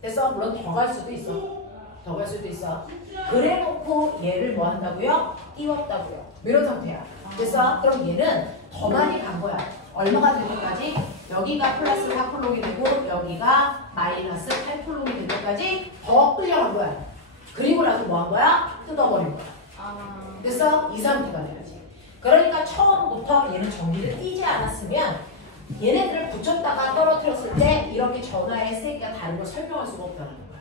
됐어? 물론 더 갈 수도 있어. 더 갈 수도 있어. 그래 놓고 얘를 뭐 한다고요? 띄웠다고요. 이런 상태야. 됐어? 그럼 얘는 더 많이 간 거야. 얼마가 될 때까지? 여기가 플러스 4쿨롱이 되고 여기가 마이너스 8쿨롱이 될 때까지 더 끌려간 거야. 그리고 나서 뭐 한 거야? 뜯어버린 거야. 아. 됐어? 이 상태가 돼야지. 그러니까 처음부터 얘는 전기를 띄지 않았으면 얘네들을 붙였다가 떨어뜨렸을 때 이렇게 전하의 세기가 다른 걸 설명할 수가 없다는 거야.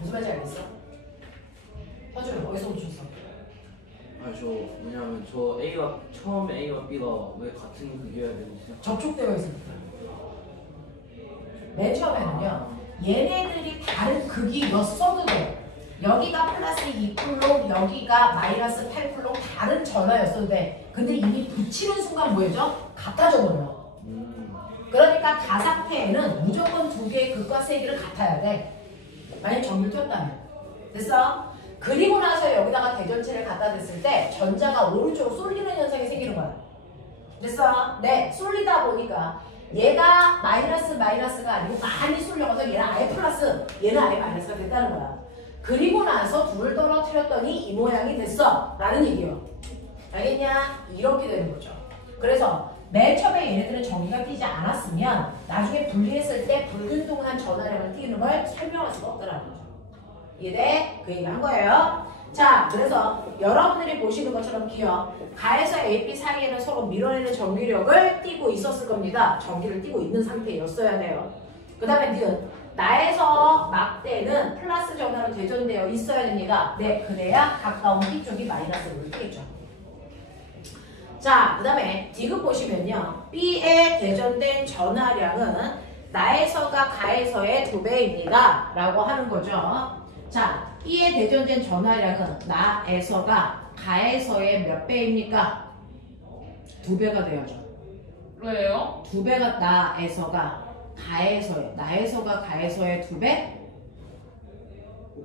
무슨 말인지 알겠어? 현주는 어디서 붙였어? 아니 저 뭐냐면 저 A와 처음 A와 B가 왜 같은 극이어야 되는지 접촉되어 있으니까. 맨 처음에는요. 얘네들이 다른 극이었어도 돼. 여기가 플러스 2쿨롱, 여기가 마이너스 8쿨롱 다른 전화였어도 돼. 근데 이미 붙이는 순간 뭐예요? 같아져 버려. 그러니까 가상태에는 무조건 두 개의 극과 세기를 같아야 돼. 만약 전기를 띄웠다면. 됐어? 그리고 나서 여기다가 대전체를 갖다 댔을 때 전자가 오른쪽으로 쏠리는 현상이 생기는 거야. 됐어? 네, 쏠리다 보니까 얘가 마이너스가 아니고 많이 쏠려가서 얘는 아예 플러스, 얘는 아예 마이너스가 됐다는 거야. 그리고 나서 둘을 떨어뜨렸더니 이 모양이 됐어 라는 얘기예요. 알겠냐? 이렇게 되는 거죠. 그래서 맨 처음에 얘네들은 전기가 띄지 않았으면 나중에 분리했을 때 불균등한 전하량을 띄는 걸 설명할 수가 없다는 거죠. 이해돼? 그 얘기 한 거예요. 자, 그래서 여러분들이 보시는 것처럼 기억. 가에서 AP 사이에는 서로 밀어내는 전기력을 띄고 있었을 겁니다. 전기를 띄고 있는 상태였어야 돼요. 그 다음에 니은 나에서 막대는 플러스 전하로 대전되어 있어야 됩니다. 네, 그래야 가까운 B쪽이 마이너스로 뜨겠죠. 자, 그 다음에 디귿 보시면요. B에 대전된 전하량은 나에서가 가에서의 2배입니다. 라고 하는 거죠. 자, B에 대전된 전하량은 나에서가 가에서의 몇 배입니까? 2배가 되어죠. 왜요? 2배가 나에서가 가에서의, 나에서가 가에서의 2배?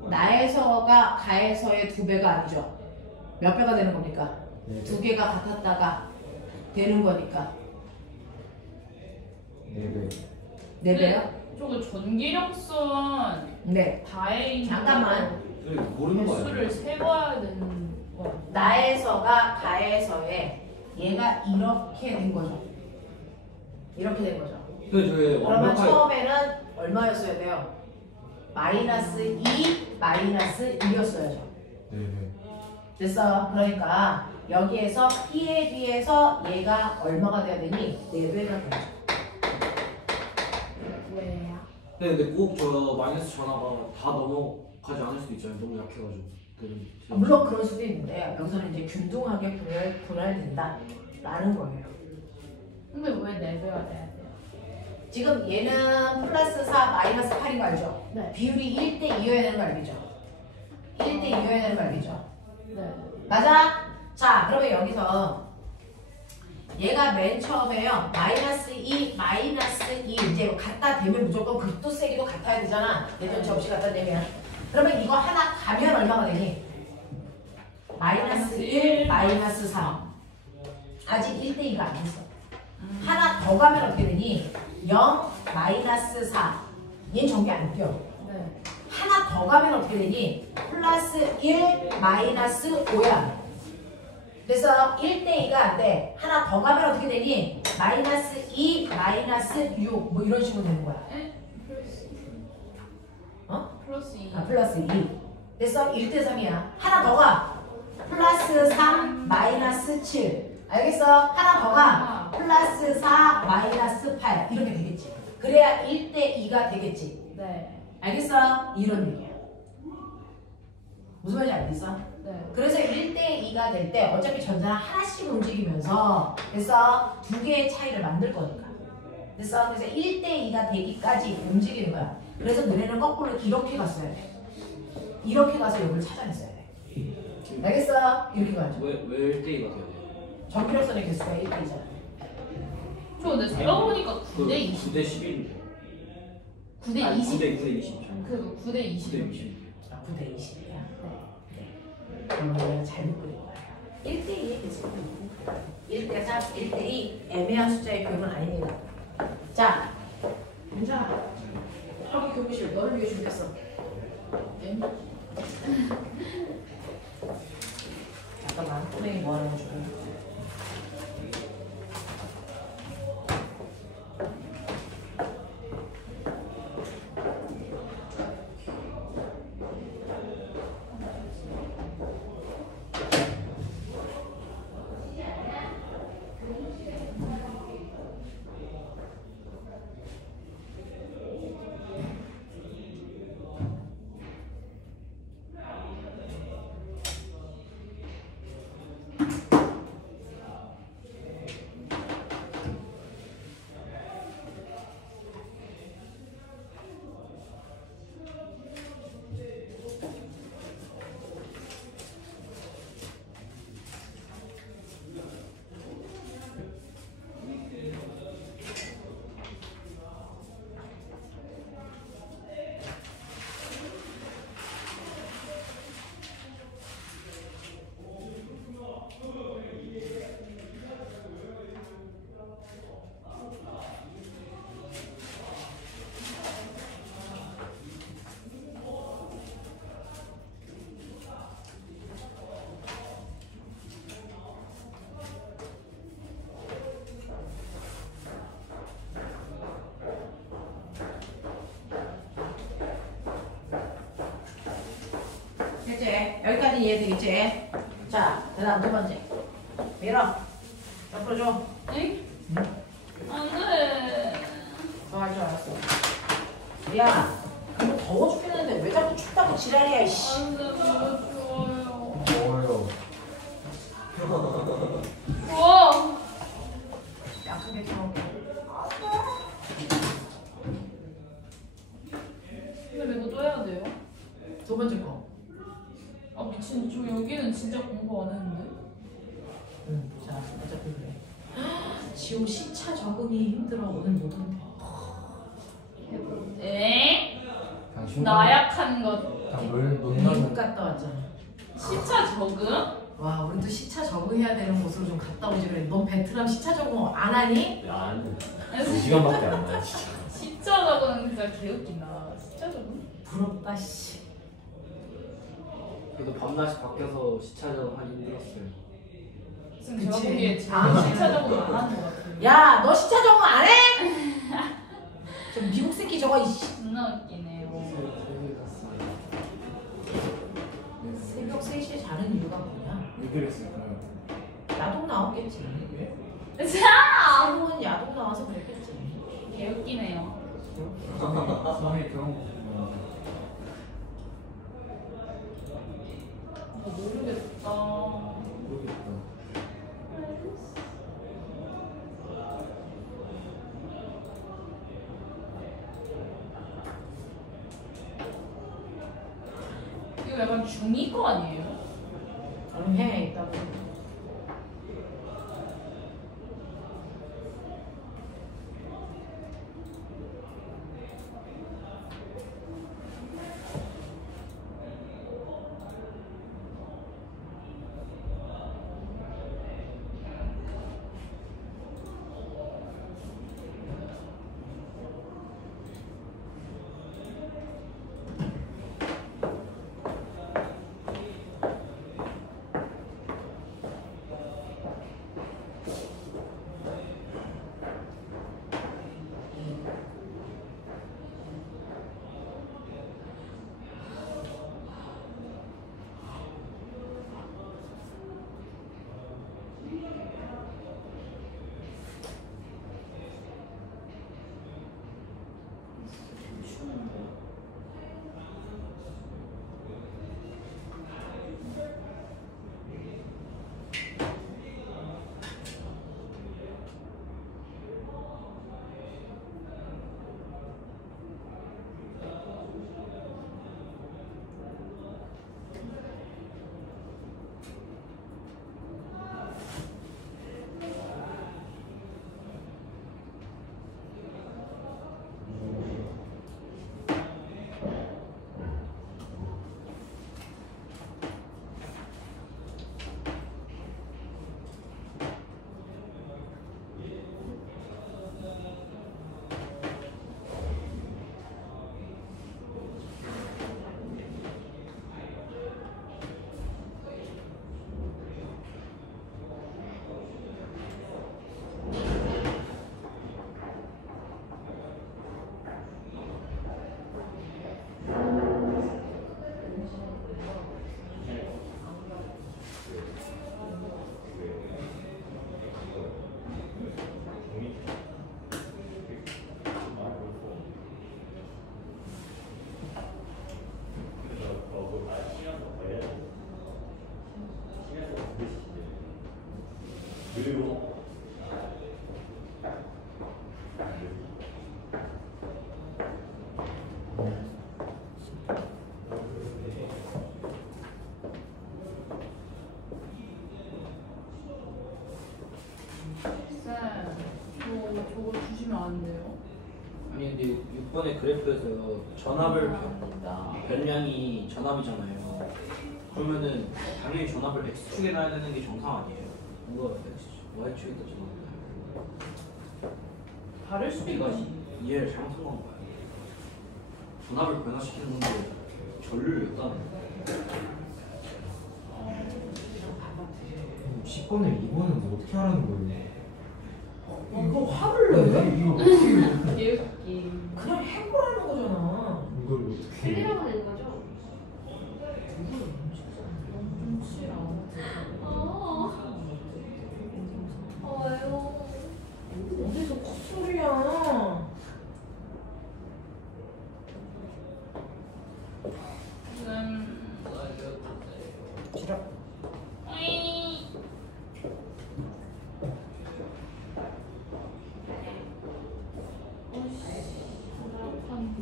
나에서가 가에서의 2배가 아니죠. 몇 배가 되는 겁니까? 네. 2개가 같았다가 되는 거니까. 4배. 4배요? 저거 전기력선 네. 다에 잠깐만. 모르는 거 수를 아니에요? 세봐야 되는 거. 나에서가 가에서의 얘가 이렇게 된 거죠. 이렇게 된 거죠. 근데 저희 그러면 완벽하게 처음에는 얼마였어야 돼요? 마이너스 2, 마이너스 1이었어야죠. 4배. 됐어. 그러니까 여기에서 P에 비해서 얘가 얼마가 돼야 되니? 4배가 되죠. 왜요? 근데 꼭 저 마이너스 전화가 다 넘어가지 않을 수도 있잖아요. 너무 약해가지고. 물론 그럴 수도 있는데 여기서는 이제 균등하게 분할된다 라는 거예요. 근데 왜 4배가 돼야 돼요? 지금 얘는 플러스 4, 마이너스 8인 거 알죠? 네. 비율이 1대2여야 되는 거 알겠죠? 1대2여야 되는 거 알겠죠? 네. 맞아? 자, 그러면 여기서 얘가 맨 처음에요. 마이너스 2, 마이너스 2 이제 갖다 대면 무조건 극도 세기도 같아야 되잖아. 대전체 없이 갖다 대면. 그러면 이거 하나 가면 얼마가 되니? 마이너스 1, 마이너스 3. 아직 1대2가 안 됐어. 하나 더 가면 어떻게 되니? 0, 마이너스 4. 얘는 전기 안 뛰어. 네. 하나 더 가면 어떻게 되니? 플러스 1, 마이너스 5야. 그래서 1대2가 안 돼. 하나 더 가면 어떻게 되니? 마이너스 2, 마이너스 6. 뭐 이런 식으로 되는 거야. 에? 플러스 2. 어? 플러스 2. 아, 플러스 2. 됐어? 1대3이야. 하나 더 가. 플러스 3, 마이너스 7. 알겠어? 하나 더 가. 플러스 4, 마이너스 8. 이렇게 되겠지. 그래야 1대2가 되겠지. 네. 알겠어? 이런 얘기야. 무슨 말인지 알겠어? 네. 그래서 1대2가 될 때 어차피 전자는 하나씩 움직이면서 그래서 두 개의 차이를 만들 거니까. 됐어? 그래서 1대2가 되기까지 움직이는 거야. 그래서 너네는 거꾸로 이렇게 갔어야 돼. 이렇게 가서 여기를 찾아냈어야 돼. 알겠어? 이렇게 가야죠. 왜 1대2가 돼야 돼요? 전기력선의 개수가 1대2잖아. 저 근데 제가 보니까 9대 20. 9대 11인데. 9대 20? 9대 20. 그 9대 20. 9대 20. 아, 9대 20이야. 네. 그럼 내가 잘못 그린 거야. 1대2의 개수가 1대 3, 1대2 애매한 숫자의 교육은 아닙니다. 자, 윤정아. 여기 교무실 너를 위해 준비했어. 네. 잠깐만, 선생님이 뭐 하는 거 줄게. 됐지? 여기까지 이해되겠지? 자, 그다음 두 번째. 밀어. 옆으로 줘. 엥? 안돼. 알았어. 야, 그거 더워 죽겠는데 왜 자꾸 춥다고 지랄이야, 이씨. 안돼 너무 좋아요. 더워요. 우와. 약하게 쳐놓고. 근데 이거 또 해야 돼요? 두 번째 거. 아 미친 저 여기는 진짜 공부 안 했는데. 응, 자, 어차피 그래. 지호 시차 적응이 힘들어. 오늘 못 온대. 에? 당신 나약한 것. 뭘 미국 논다고? 갔다 왔잖아. 시차 적응? 와, 우리도 시차 적응해야 되는 곳으로 좀 갔다 오지 그래. 넌 베트남 시차 적응 안 하니? 안 2시간밖에 안 나요 진짜. 시차 적응은 진짜 개웃긴다. 시차 적응? 부럽다, 씨. 그래도 밤낮이 바뀌어서 시차적으로 하기 힘들었어요. 지금 제가 그치. 보기에 지금 아. 시차 적응 안 하는 것 같아요. 야, 너 시차 적응 안 해? 저 미국 새끼 저거, 이씨. 존나 웃기네요. 새벽 3시에 자는 이유가 뭐냐? 왜 그랬을까요? 야동 나왔겠지. 왜? 자! 세모는 야동 나와서 그랬겠지. 개웃기네요. 성에 그런 거 보면 모르겠다. 모르겠다. 이거 약간 중2 거 아니에요? 응, 해, 있다고. 저거 주시면 안 돼요? 아니 근데 6번의 그래프에서 전압을 감사합니다. 변량이 전압이잖아요. 그러면은 당연히 전압을 x축에 놔야 되는 게 정상 아니에요? 뭔가 y축에다 전압을 다를 수도 우리가 있지. 이해를 잘못한 건가요? 전압을 변화시키는 건데 전류를 였다는 거예요. 10번을 2번은 뭐 어떻게 하라는 거예요? 이거 화를 내? 이거 어떻게 개웃기. 그냥 해보라는 거잖아. 이걸 어떻게 틀리라고 낸 거죠? 이게 뭔지. 싫어. 어이. 한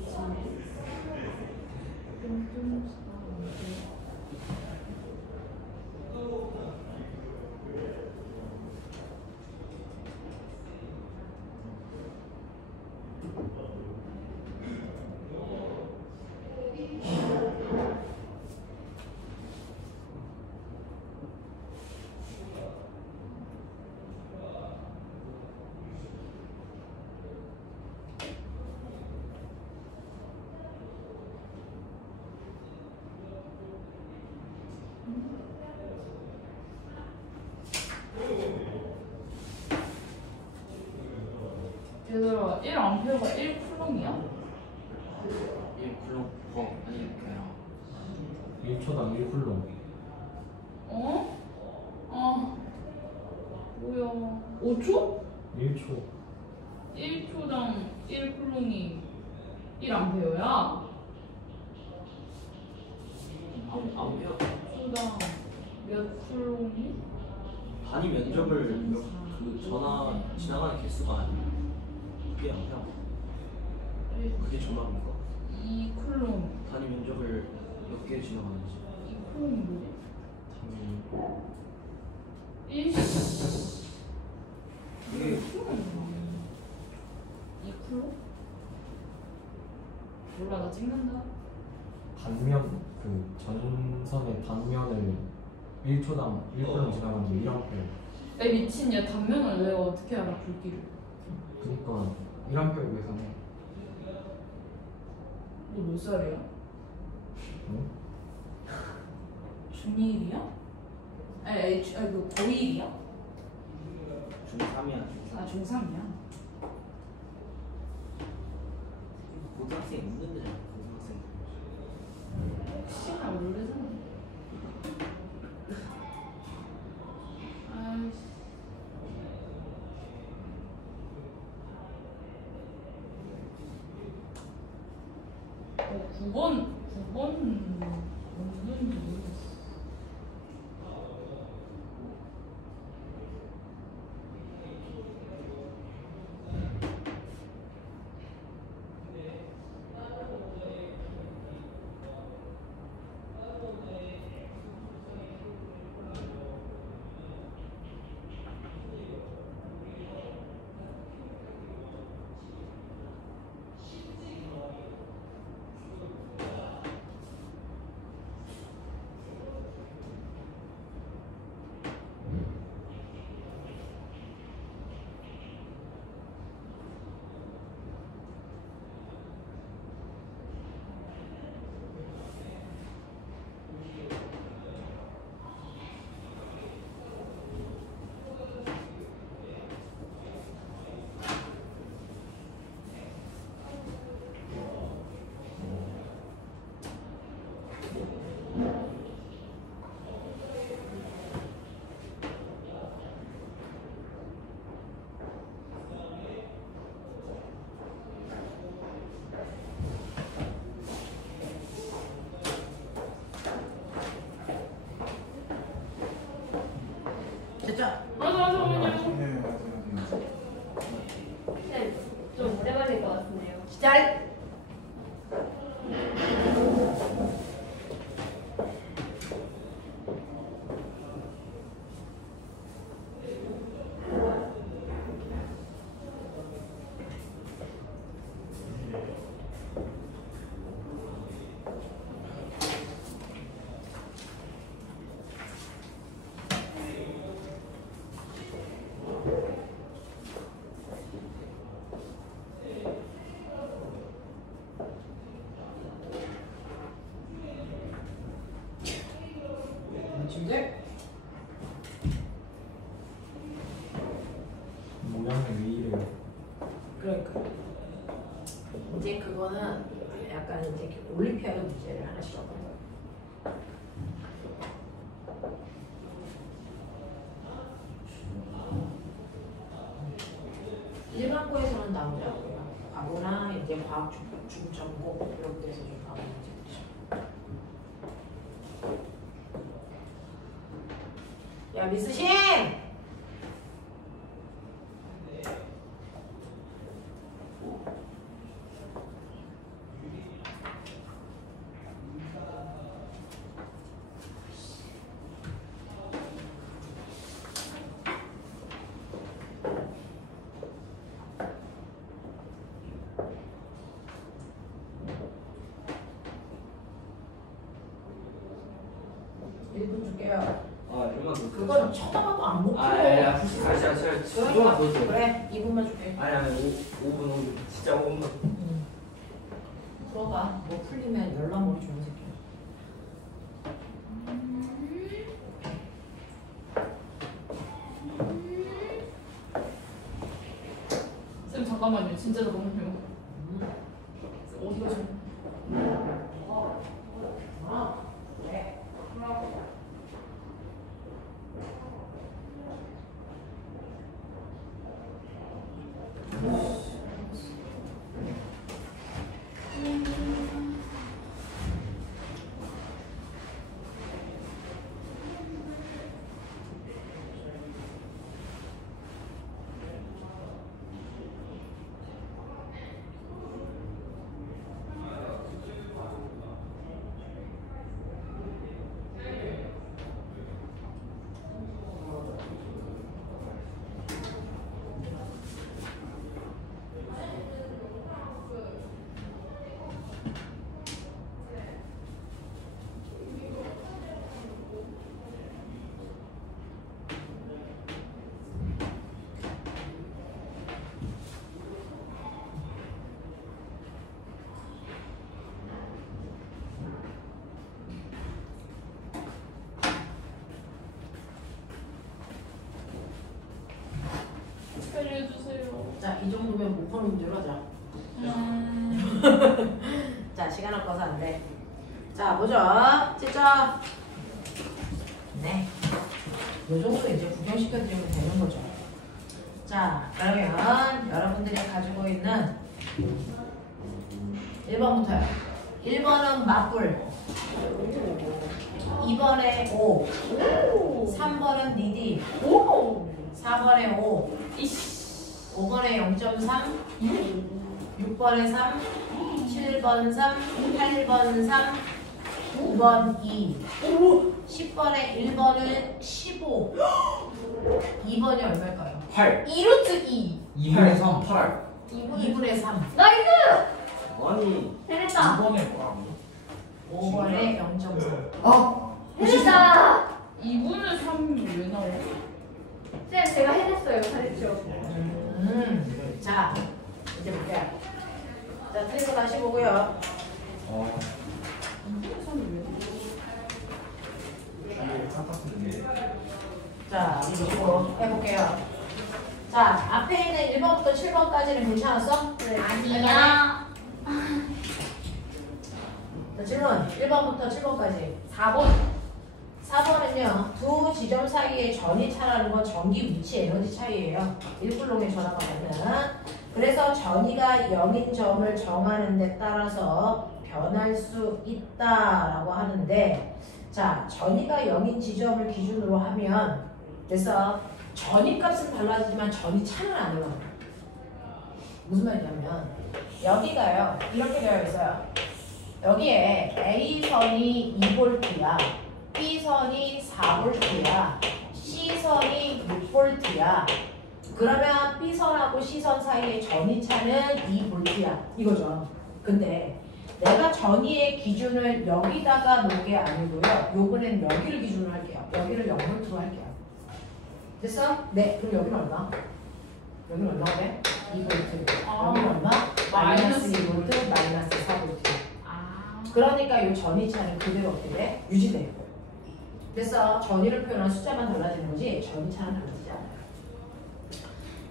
얘들아 1A가 1쿨롱이야? 1쿨롱 아니 그냥 1초당 1쿨롱. 어? 아 뭐야 5초? 1초. 1초당 1쿨롱이 1A야? 암페어 1초당 몇 쿨롱이? 단위 면적을 그 전화 지나가는 개수가 아니야. 그게 암페어. 그게 전화입니까? 2쿨롱 단위 면적을 몇 개 지나가는지. 2쿨롱이 뭐지? 당연히 1 이게 2쿨롱? 몰라 나 찍는다 단면 그 전선의 단면을 1초당 1쿨롱 지나가는 게 1A. 야 미친 야 단면을 내가 어떻게 알아 굵기를 그러니까 1A를 계산해. 너 몇 살이야? 응? 중1이야? 아니 그 고1이야? 중3이야. 아 중3이야? 고등학생 있는데 고등학생. 시간 오래잖아 아이씨 9번 뭔지 모르겠어 됐죠? 맞아 어머니요 네, 맞아요. 네, 좀 오래 걸릴 것 같은데요. 시작. 문제? 모양이 왜 이래요? 그러니까 이제 그거는 약간 이제 올림피아드 문제를 하나씩 얻어요. 일반고에서는 나오지 않고요. 과거나 이제 과학 중점고 이런 데서 좀 나오는 문제죠. 야 미스심. 아, 좀만 더. 그건 쳐다봐도 안 먹혀. 좀만 더 주세요. 그래 2분만 줄게. 아니, 5분. 진짜 5분만. 들어봐. 뭐 풀리면 열나머리 주는 새끼야. 쌤 잠깐만요. 진짜 잠깐만요. 어디 가죠? 네. 살려주세요. 자, 이 정도면 못 푸는 문제로 하자. 자, 시간 아까워서 안 돼. 자, 보죠. 찍자. 네. 이 정도 이제 구경시켜드리면 되는 거죠. 자, 그러면 여러분들이 가지고 있는 1번부터요. 1번은 맞불. 2번에 5. 3번은 니디. 4번에 5. 이씨. 5번에 0.3. 6번에 3. 7번 3. 8번 3. 9번 2. 10번에 1번은 15. 2번이 얼마일까요? 8. 2루트 2. 2분의 3. 8. 2분의 3. 나이스! 아니. 해냈다. 2번에 뭐라고? 5번에 0.3. 아! 해냈다. 2분의 3이 왜 나와? 쌤, 제가 해냈어요. 잘했죠. 자, 이제 볼게요. 자, 트리거 다시 보고요. 2분의 3이 왜 나와? 자, 이거 해볼게요. 자, 앞에 있는 1번부터 7번까지는 괜찮았어? 네. 아니야. 자, 질문. 1번부터 7번까지. 4번. 4번은요, 두 지점 사이의 전이 차라는 건 전기 위치 에너지 차이예요. 1쿨롱의 전압과 같는. 그래서 전이가 0인 점을 정하는 데 따라서 변할 수 있다라고 하는데, 자, 전이가 0인 지점을 기준으로 하면, 그래서 전이 값은 달라지지만 전이 차는 안 올라가요. 무슨 말이냐면, 여기가요, 이렇게 되어 있어요. 여기에 A선이 2V야. B선이 4V야. C선이 6V야. 그러면 B선하고 C선 사이의 전이차는 2V야. 이거죠. 근데 내가 전이의 기준을 여기다가 놓은 게 아니고요. 요번엔 여기를 기준으로 할게요. 여기를 0V로 할게요. 됐어? 네. 그럼 여기는 얼마? 여기는 얼마가 돼? 2V. 아. 여기는 얼마? 마이너스 마이너스 2V, 마이너스 4V. 아. 그러니까 이 전이차는 그대로 어떻게 돼? 유지돼요. 그래서 전이를 표현한 숫자만 달라지는 거지 전이차는 달라지지 않아요.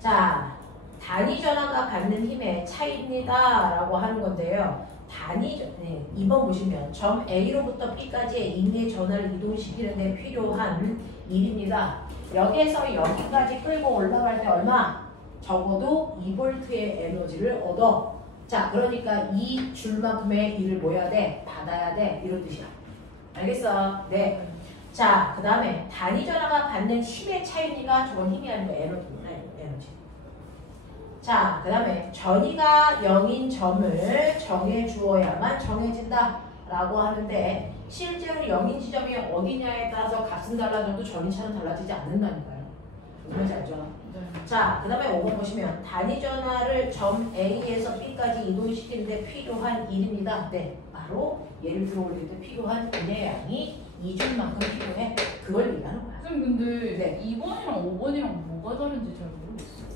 자, 단위 전화가 받는 힘의 차이입니다 라고 하는 건데요. 네, 2번 보시면 점 A로부터 B까지의 임의 전화를 이동시키는 데 필요한 일입니다. 여기에서 여기까지 끌고 올라갈 때 얼마? 적어도 2V의 에너지를 얻어. 자, 그러니까 이 줄만큼의 일을 뭐 해야 돼? 받아야 돼. 이런 뜻이야. 알겠어? 네. 자, 그 다음에 단위 전화가 받는 힘의 차이니까 저건 힘이 아니고 에너지입니다. 에너지. 자, 그 다음에 전위가 0인 점을 정해주어야만 정해진다 라고 하는데 실제로 0인 지점이 어디냐에 따라서 값은 달라져도 전위차는 달라지지 않는다니까요. 뭔지 알죠? 네. 자, 그 다음에 5번 보시면 단위 전화를 점 A에서 B까지 이동시키는데 필요한 일입니다. 네, 바로 얘를 들어 올릴 때 필요한 인의 양이 2줄만큼 필요해. 그걸 얘기하는 거야. 쌤 근데 네. 2번이랑 5번이랑 뭐가 다른지 잘 모르겠어요.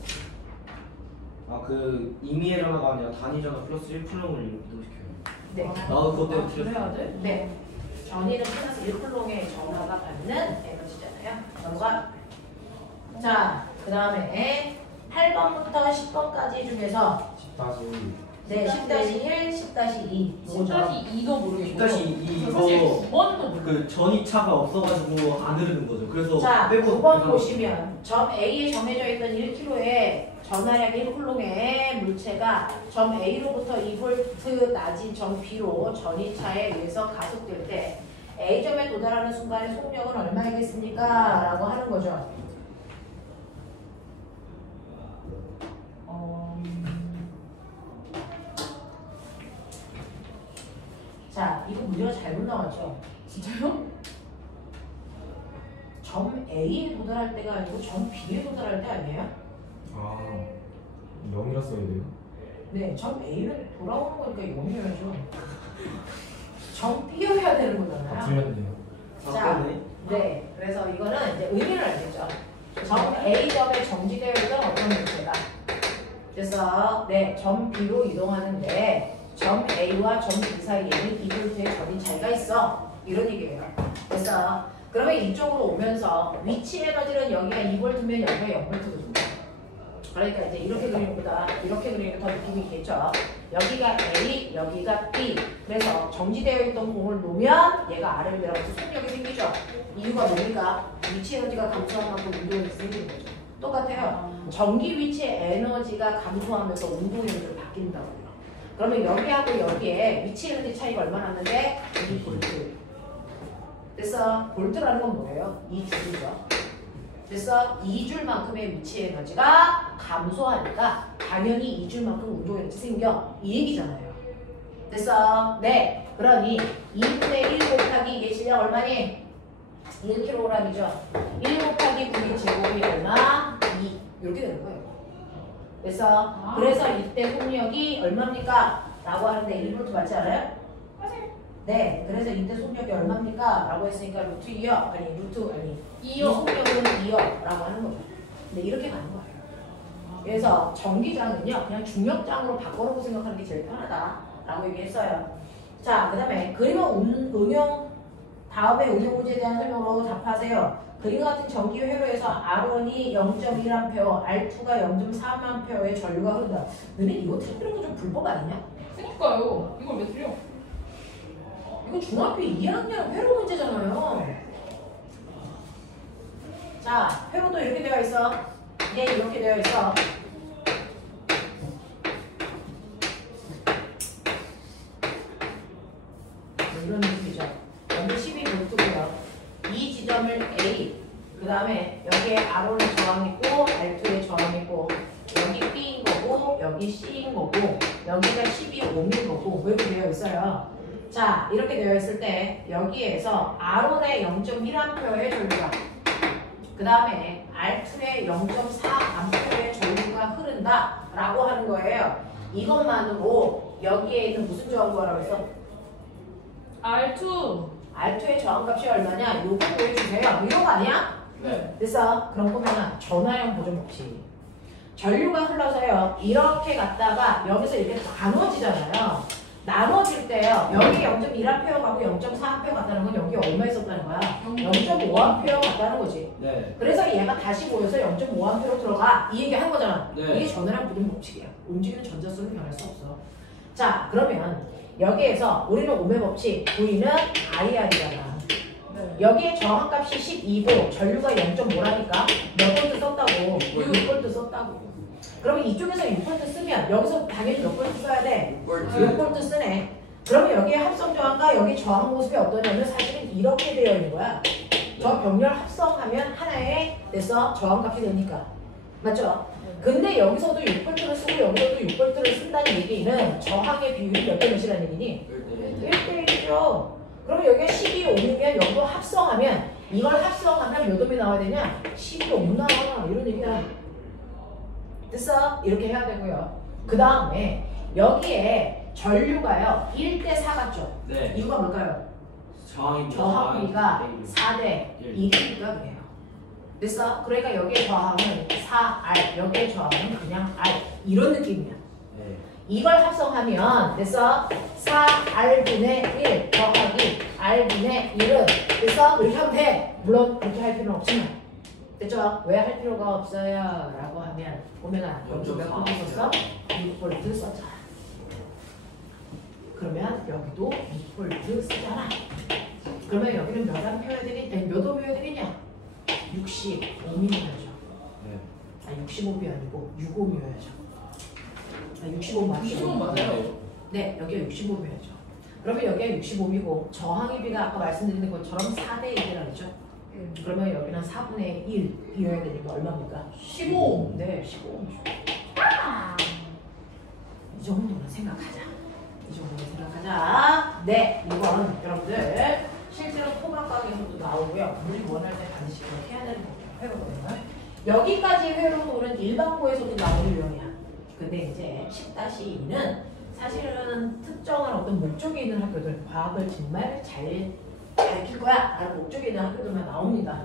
아 그 임의의 전화가 아니라 단위 전화 플러스 1쿨럼을 이동시켜요. 네. 나도 그것 때문에 그래야 돼? 네. 전위는 플러스 1쿨롱의 전화가 받는 에너지잖아요. 넘어가. 자, 그 다음에 8번부터 10번까지 중에서 10다시 네, 10-1, 10-2 10-2도 모르겠고 10-2 사실 이거 9번도 모르겠고 그 전이차가 없어가지고 안 흐르는 거죠. 그래서 자, 빼고 9번 보시면 점 A에 정해져 있던 1kg의 전하량 1쿨롱의 물체가 점 A로부터 2V 낮은 점 B로 전이차에 의해서 가속될 때 A점에 도달하는 순간의 속력은 얼마이겠습니까? 라고 하는 거죠. 자, 이거 문제가 잘못 나왔죠? 진짜요? 점 A에 도달할 때가 아니고 점 B에 도달할 때 아니에요? 아 0이라 써야 돼요? 네, 점 A는 돌아오는 거니까 0이어야죠. 점 B여야 되는 아 거잖아요. 틀렸네요. 자, 네. 네, 그래서 이거는 이제 의미를 알겠죠. 점 A점에 정지되어 있던 어떤 물체가 그래서 네, 점 B로 이동하는데 점 A와 점 B 사이에는 2V의 전위 차이가 있어. 이런 얘기예요. 그래서 그러면 이쪽으로 오면서 위치 에너지는 여기가 2V면 여기가 0V거든요. 그러니까 이제 이렇게 그리는 것보다 이렇게 그리는 게 더 느낌이 있겠죠. 여기가 A, 여기가 B. 그래서 정지되어 있던 공을 놓으면 얘가 아래로 내려가서 속력이 생기죠. 이유가 뭡니까? 위치 에너지가 감소한 만큼 운동이 생기는 거죠. 똑같아요. 전기 위치의 에너지가 감소하면서 운동 에너지로 바뀐다고요. 그러면 여기하고 여기에 위치 에너지 차이가 얼마 났는데 2V. 그래서 볼트라는 건 뭐예요? 2줄이죠. 그래서 2줄만큼의 위치 에너지가 감소하니까 당연히 2줄만큼 운동 에너지 생겨. 이 얘기잖아요. 그래서 네, 그러니 2분의 1 곱하기 이게 질량 얼마니? 1kg이죠. 1 곱하기 9의 제곱이 얼마? 2. 이렇게 되는 거예요. 그래서 이때 속력이 얼마입니까? 라고 하는데 1V 맞지 않아요? 네, 그래서 이때 속력이 얼마입니까? 라고 했으니까 루트 2요. 아니, 루트, 아니. 이 2요. 속력은 2요. 라고 하는 거죠. 근데 이렇게 가는 거예요. 그래서 전기장은요, 그냥 중력장으로 바꿔놓고 생각하는 게 제일 편하다. 라고 얘기했어요. 자, 그 다음에 그림은 다음에 응용 문제에 대한 설명으로 답하세요. 그림 같은 전기 회로에서 R1이 0.1A, R2가 0.3A의 전류가 흐른다. 너네 이거 틀리는 거 좀 불법 아니냐? 그니까요. 이걸 왜 틀려? 이거 중학교 2학년 회로 문제잖아요. 자, 회로도 이렇게 되어 있어. 얘 이렇게 되어 있어. 이런 느낌이죠. 여기 12V고요. 이 지점을 A, 그 다음에 여기에 R1의 저항 있고 R2의 저항 있고 여기 B인 거고 여기 C인 거고 여기가 12ohm인 거고 이렇게 되어 있어요. 자, 이렇게 되어 있을 때 여기에서 R1의 0.1A의 전류가 그 다음에 R2의 0.4A의 전류가 흐른다 라고 하는 거예요. 이것만으로 여기에 있는 무슨 저항 구하라고 했어? R2. R2의 저항값이 얼마냐? 요거 보여주세요. 이런 거 아니야? 네. 그래서 그런 거면 전화형 보존 법칙. 전류가 흘러서요. 이렇게 갔다가 여기서 이렇게 나눠지잖아요. 나눠질 때요. 여기 0.1A 가고 0.4A 갔다는 건 여기 얼마 있었다는 거야? 0.5A 갔다는 거지. 네. 그래서 얘가 다시 모여서 0.5A로 들어가. 이 얘기 한 거잖아. 네. 이게 전화량 보존 법칙이야. 움직이는 전자성은 변할 수 없어. 자, 그러면 여기에서 우리는 오메 법칙, V는 IR이잖아. 네. 여기에 저항값이 12고 전류가 0.5라니까 몇 볼트 썼다고? 6볼트 썼다고. 그러면 이쪽에서 6볼트 쓰면 여기서 당연히 몇 볼트 써야 돼? 6볼트 쓰네. 그러면 여기에 합성 저항과 여기 저항 모습이 어떠냐면 사실은 이렇게 되어 있는 거야. 저 병렬 합성하면 하나의 됐어 저항값이 되니까 맞죠? 근데 여기서도 6볼트를 쓰고 여기서도 6볼트를 쓴다는 얘기는 저항의 비율이 몇 대 몇이라는 얘기니? 1대1이죠. 그럼 여기가 12옴이면 여기도 합성하면 이걸 합성하면 몇 옴이 나와야 되냐? 12옴 나와 이런 얘기야. 됐어? 이렇게 해야 되고요. 그 다음에 여기에 전류가요 1대4 같죠? 네. 이유가 뭘까요? 저항비가 4대 1이니까 그래요. 됐어? 그러니까 여기에 저항은 4R, 여기에 저항은 그냥 R 이런 느낌이야. 네. 이걸 합성하면 됐어? 4R분의 1 더하기 R분의 1은 됐어? 이렇게 하면 돼. 물론 그렇게 할 필요는 없지만 됐죠? 왜 할 필요가 없어요? 라고 하면 보면은 여기 몇 볼트 썼어? 6볼트 썼잖아. 그러면 여기도 6볼트 쓰잖아. 그러면 여기는 몇 암페어야 되겠냐? 몇 옴이어야 되겠냐? 65mm야죠. 네. 아 65이 아니고 65mm야죠. 아 65 맞죠? 65 맞아요. 네, 여기가 65mm야죠. 그러면 여기가 65mm고 저항의 비가 아까 말씀드린 것처럼 4대 1이라고 했죠. 그러면 여기는 4분의 1이어야 되니까 얼마입니까? 15. 네, 15mm죠. 이 정도는 생각하자. 이 정도는 생각하자. 네, 이건 여러분들 실제로 토막강에서도 나오고요. 물리 원할 때 반드시 그렇게 해야 되는 거예요. 회로도는. 여기까지 회로도는 일반고에서도 나오는 유형이야. 근데 이제 10-2는 사실은 특정한 어떤 목적이 있는 학교들, 과학을 정말 잘 가르칠 거야 라는 목적이 있는 학교들만 나옵니다.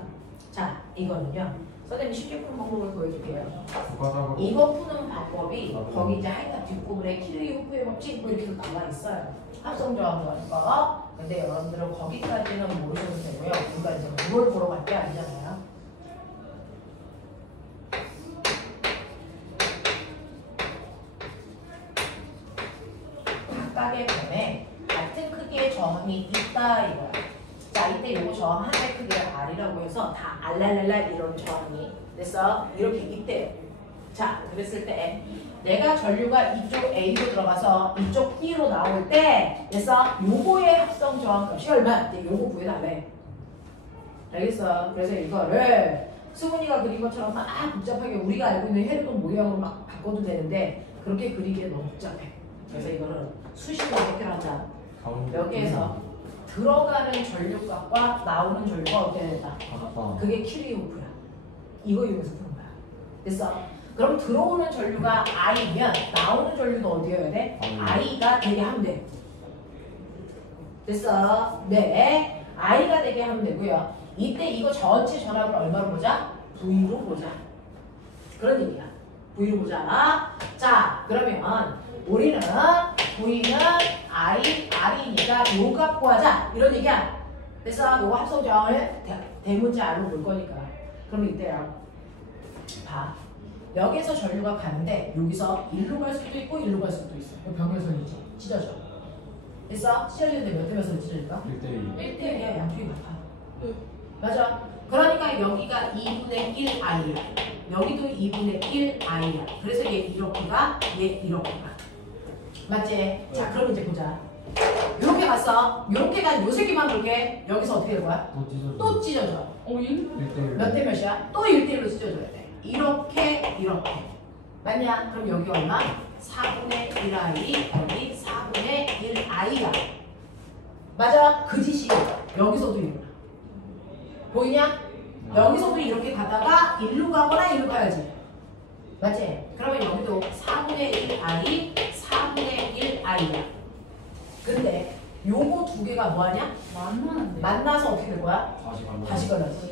자, 이거는요. 선생님이 쉽게 푸는 방법을 보여줄게요. 부가적으로 이거 푸는 방법이 거기 이제 하이탑 뒷부분에 키르기호프의 법칙 뭐 이렇게 나와 있어요. 합성저항과. 근데 여러분들은 거기까지는 모르셔도 되고요. 우리가 이제 뭘 보러 갈 게 아니잖아요. 각각의 변에 같은 크기의 저항이 있다 이거야. 자, 이때 요거 저항 하나의 크기가 R이라고 해서 다 알랄랄랄 이런 저항이 됐어? 이렇게 있대요. 자, 그랬을 때 내가 전류가 이쪽 A로 들어가서 이쪽 B로 나올 때 됐어? 요거의 합성 저항값이 얼마? 이제 요거 구해달래. 알겠어? 그래서 이거를 수근이가 그린 것처럼 막 복잡하게 우리가 알고 있는 헬리콘 모양으로 막 바꿔도 되는데 그렇게 그리기에 너무 복잡해. 그래서 이거는 수식으로 해결하자. 여기에서 들어가는 전류값과 나오는 전류가 어떻게 된다? 그게 키르기호프야. 이거 이용해서 푸는 거야. 됐어? 그럼 들어오는 전류가 I면 나오는 전류도 어디여야 돼? I가 되게 하면 돼. 됐어? 네. I가 되게 하면 되고요. 이때 이거 전체 전압을 얼마로 보자? V로 보자. 그런 얘기야. V로 보자. 자, 그러면 우리는 V는 I, R이니까 요 값 구하자. 이런 얘기야. 그래서 요거 합성 저항을 대문자 R로 볼 거니까. 그럼 이때요. 봐. 여기서 전류가 가는데 여기서 1로 갈 수도 있고 1로 갈 수도 있어. 이거 병렬선이지. 찢어져. 됐어? 찢어지는데 몇 대 몇으로 찢어질까? 1대1 1대1이야. 양쪽이 같아. 네. 맞아. 그러니까 여기가 2분의 1I야. 여기도 2분의 1I야. 그래서 얘 이렇게 가, 얘 이렇게 가. 맞지? 자, 그럼 이제 보자. 요렇게 갔어. 요렇게 간 요 세 개만 볼게. 여기서 어떻게 될 거야? 또 찢어져 또 찢어져. 1대1 몇 대 몇이야? 또 1대1로 찢어져야 돼. 이렇게, 이렇게. 맞냐? 그럼 여기 얼마? 4분의 1I, 여기 4분의 1I야. 맞아? 그 짓이 여기서도 일어나. 보이냐? 여기서도 이렇게 가다가 1로 가거나 1로 가야지. 맞지? 그러면 여기도 4분의 1I, 4분의 1I야. 근데 요거 두 개가 뭐하냐? 만나는데. 만나서 어떻게 될 거야? 다시 만나 다시 걸렸어.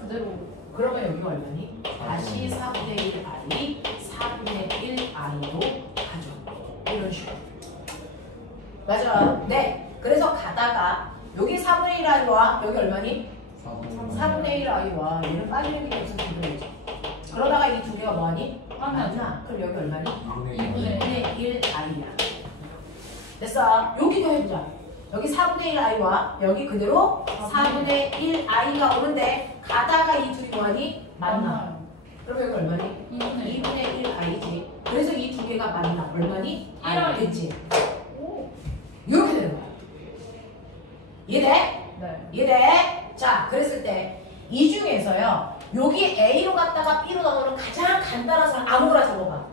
그대로. 그러면 여기가 얼마니? 다시 4분의 1I, 4분의 1I로 가죠. 이런 식으로. 맞아. 네. 그래서 가다가 여기 4분의 1I와 여기 얼마니? 4분의 1I와 얘는 빠지는 게 없어서 기분이지. 그러다가 이 두 개가 뭐하니? 만나. 그럼 여기 얼마니? 2분의 1I야. 됐어. 여기도 해보자. 여기 4분의 1I와 여기 그대로 4분의 1I가 오는데 가다가 이 둘이 뭐하니? 만나. 그럼 여기 얼마니? 2분의 1I지. 그래서 이 두 개가 만나. 얼마니? 1I. 됐지? 이렇게 되는 거야. 이해돼? 네. 이해돼? 중에서요. 여기 A로 갔다가 B로 넘어오는 가장 간단한 선 아무거나 잡아봐.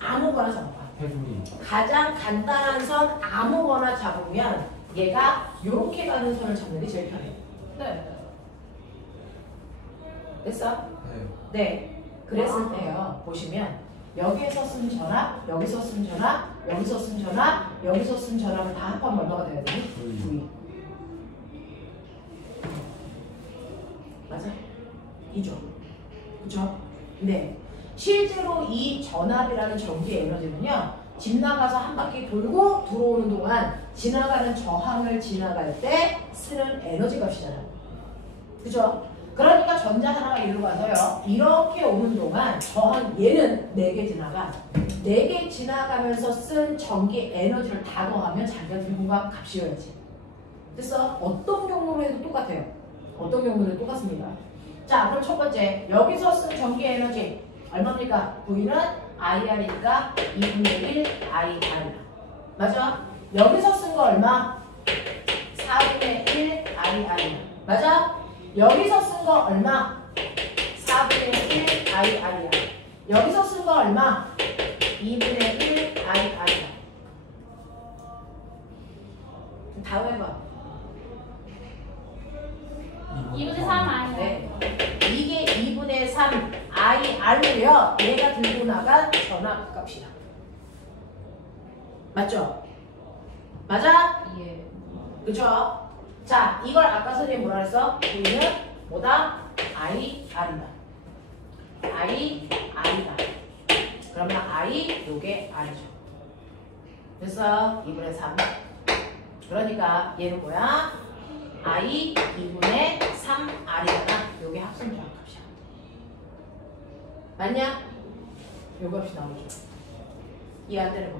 아무거나 잡아봐. 해주기. 가장 간단한 선 아무거나 잡으면 얘가 이렇게 가는 선을 잡는 게 제일 편해. 네. 됐어? 네. 네. 그랬을 때요. 보시면 여기에서 쓴 전압, 여기서 쓴 전압, 여기서 쓴 전압, 여기서 쓴 전압을 다 합하면 얼마가 돼야 되니? 2. 맞아? 2죠. 그죠? 네. 실제로 이 전압이라는 전기 에너지는요. 집 나가서 한 바퀴 돌고 들어오는 동안 지나가는 저항을 지나갈 때 쓰는 에너지 값이잖아요. 그죠? 그러니까 전자 하나가 일로 가서요. 이렇게 오는 동안 저항 얘는 4개 지나가. 4개 지나가면서 쓴 전기 에너지를 다 더하면 자기가 들고 간 값이어야지. 그래서 어떤 경로로 해도 똑같아요. 어떤 경로로 똑같습니다. 자, 그럼 첫 번째 여기서 쓴 전기 에너지 얼마입니까? V는 IR이니까 2분의 1 IR. 맞아? 여기서 쓴 거 얼마? 4분의 1 IR. 맞아? 여기서 쓴 거 얼마? 4분의 1 IR이야. 여기서 쓴 거 얼마? 2분의 1 IR이야. 다음 해봐. 2분의 3 아니야. 네. 이게 2분의 3 IR로요. 얘가 들고 나간 전압 값이다. 맞죠? 맞아? 예. 그죠? 자, 이걸 아까 선생님 뭐라 그랬어? V는 뭐다? IR이다. IR이다. 그러면 I, 요게 R이죠. 됐어? 2분의 3. 그러니까 얘는 뭐야? I 2분의 3R이잖아. 요게 합성 저항값이야. 맞냐? 요 값이 나오죠. 이해 안 되는 거.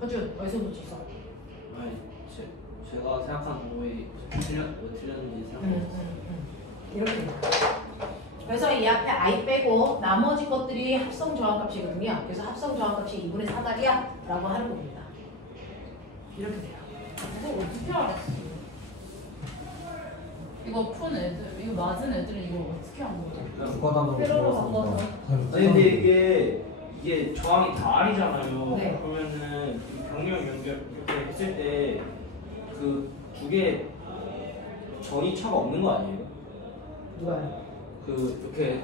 허준, 어디서 놓쳤어? 아니 제가 생각한 거에 틀렸는지 생각해봤어요. 이렇게 됩니다. 그래서 이 앞에 I 빼고 나머지 것들이 합성 저항값이거든요. 그래서 합성 저항값이 2분의 4R이야 라고 하는 겁니다. 이렇게 돼요. 이거 어떻게 알았어? 이거 푼 애들, 이거 맞은 애들은 이거 어떻게 한 거야? 국가단으로 세로로 바꿔서. 아니 근데 이게 저항이 다 R이잖아요. 네. 그러면은 이 병렬 연결 이렇게 했을 때 그 두 개 전이 차가 없는 거 아니에요? 누가요? 그 이렇게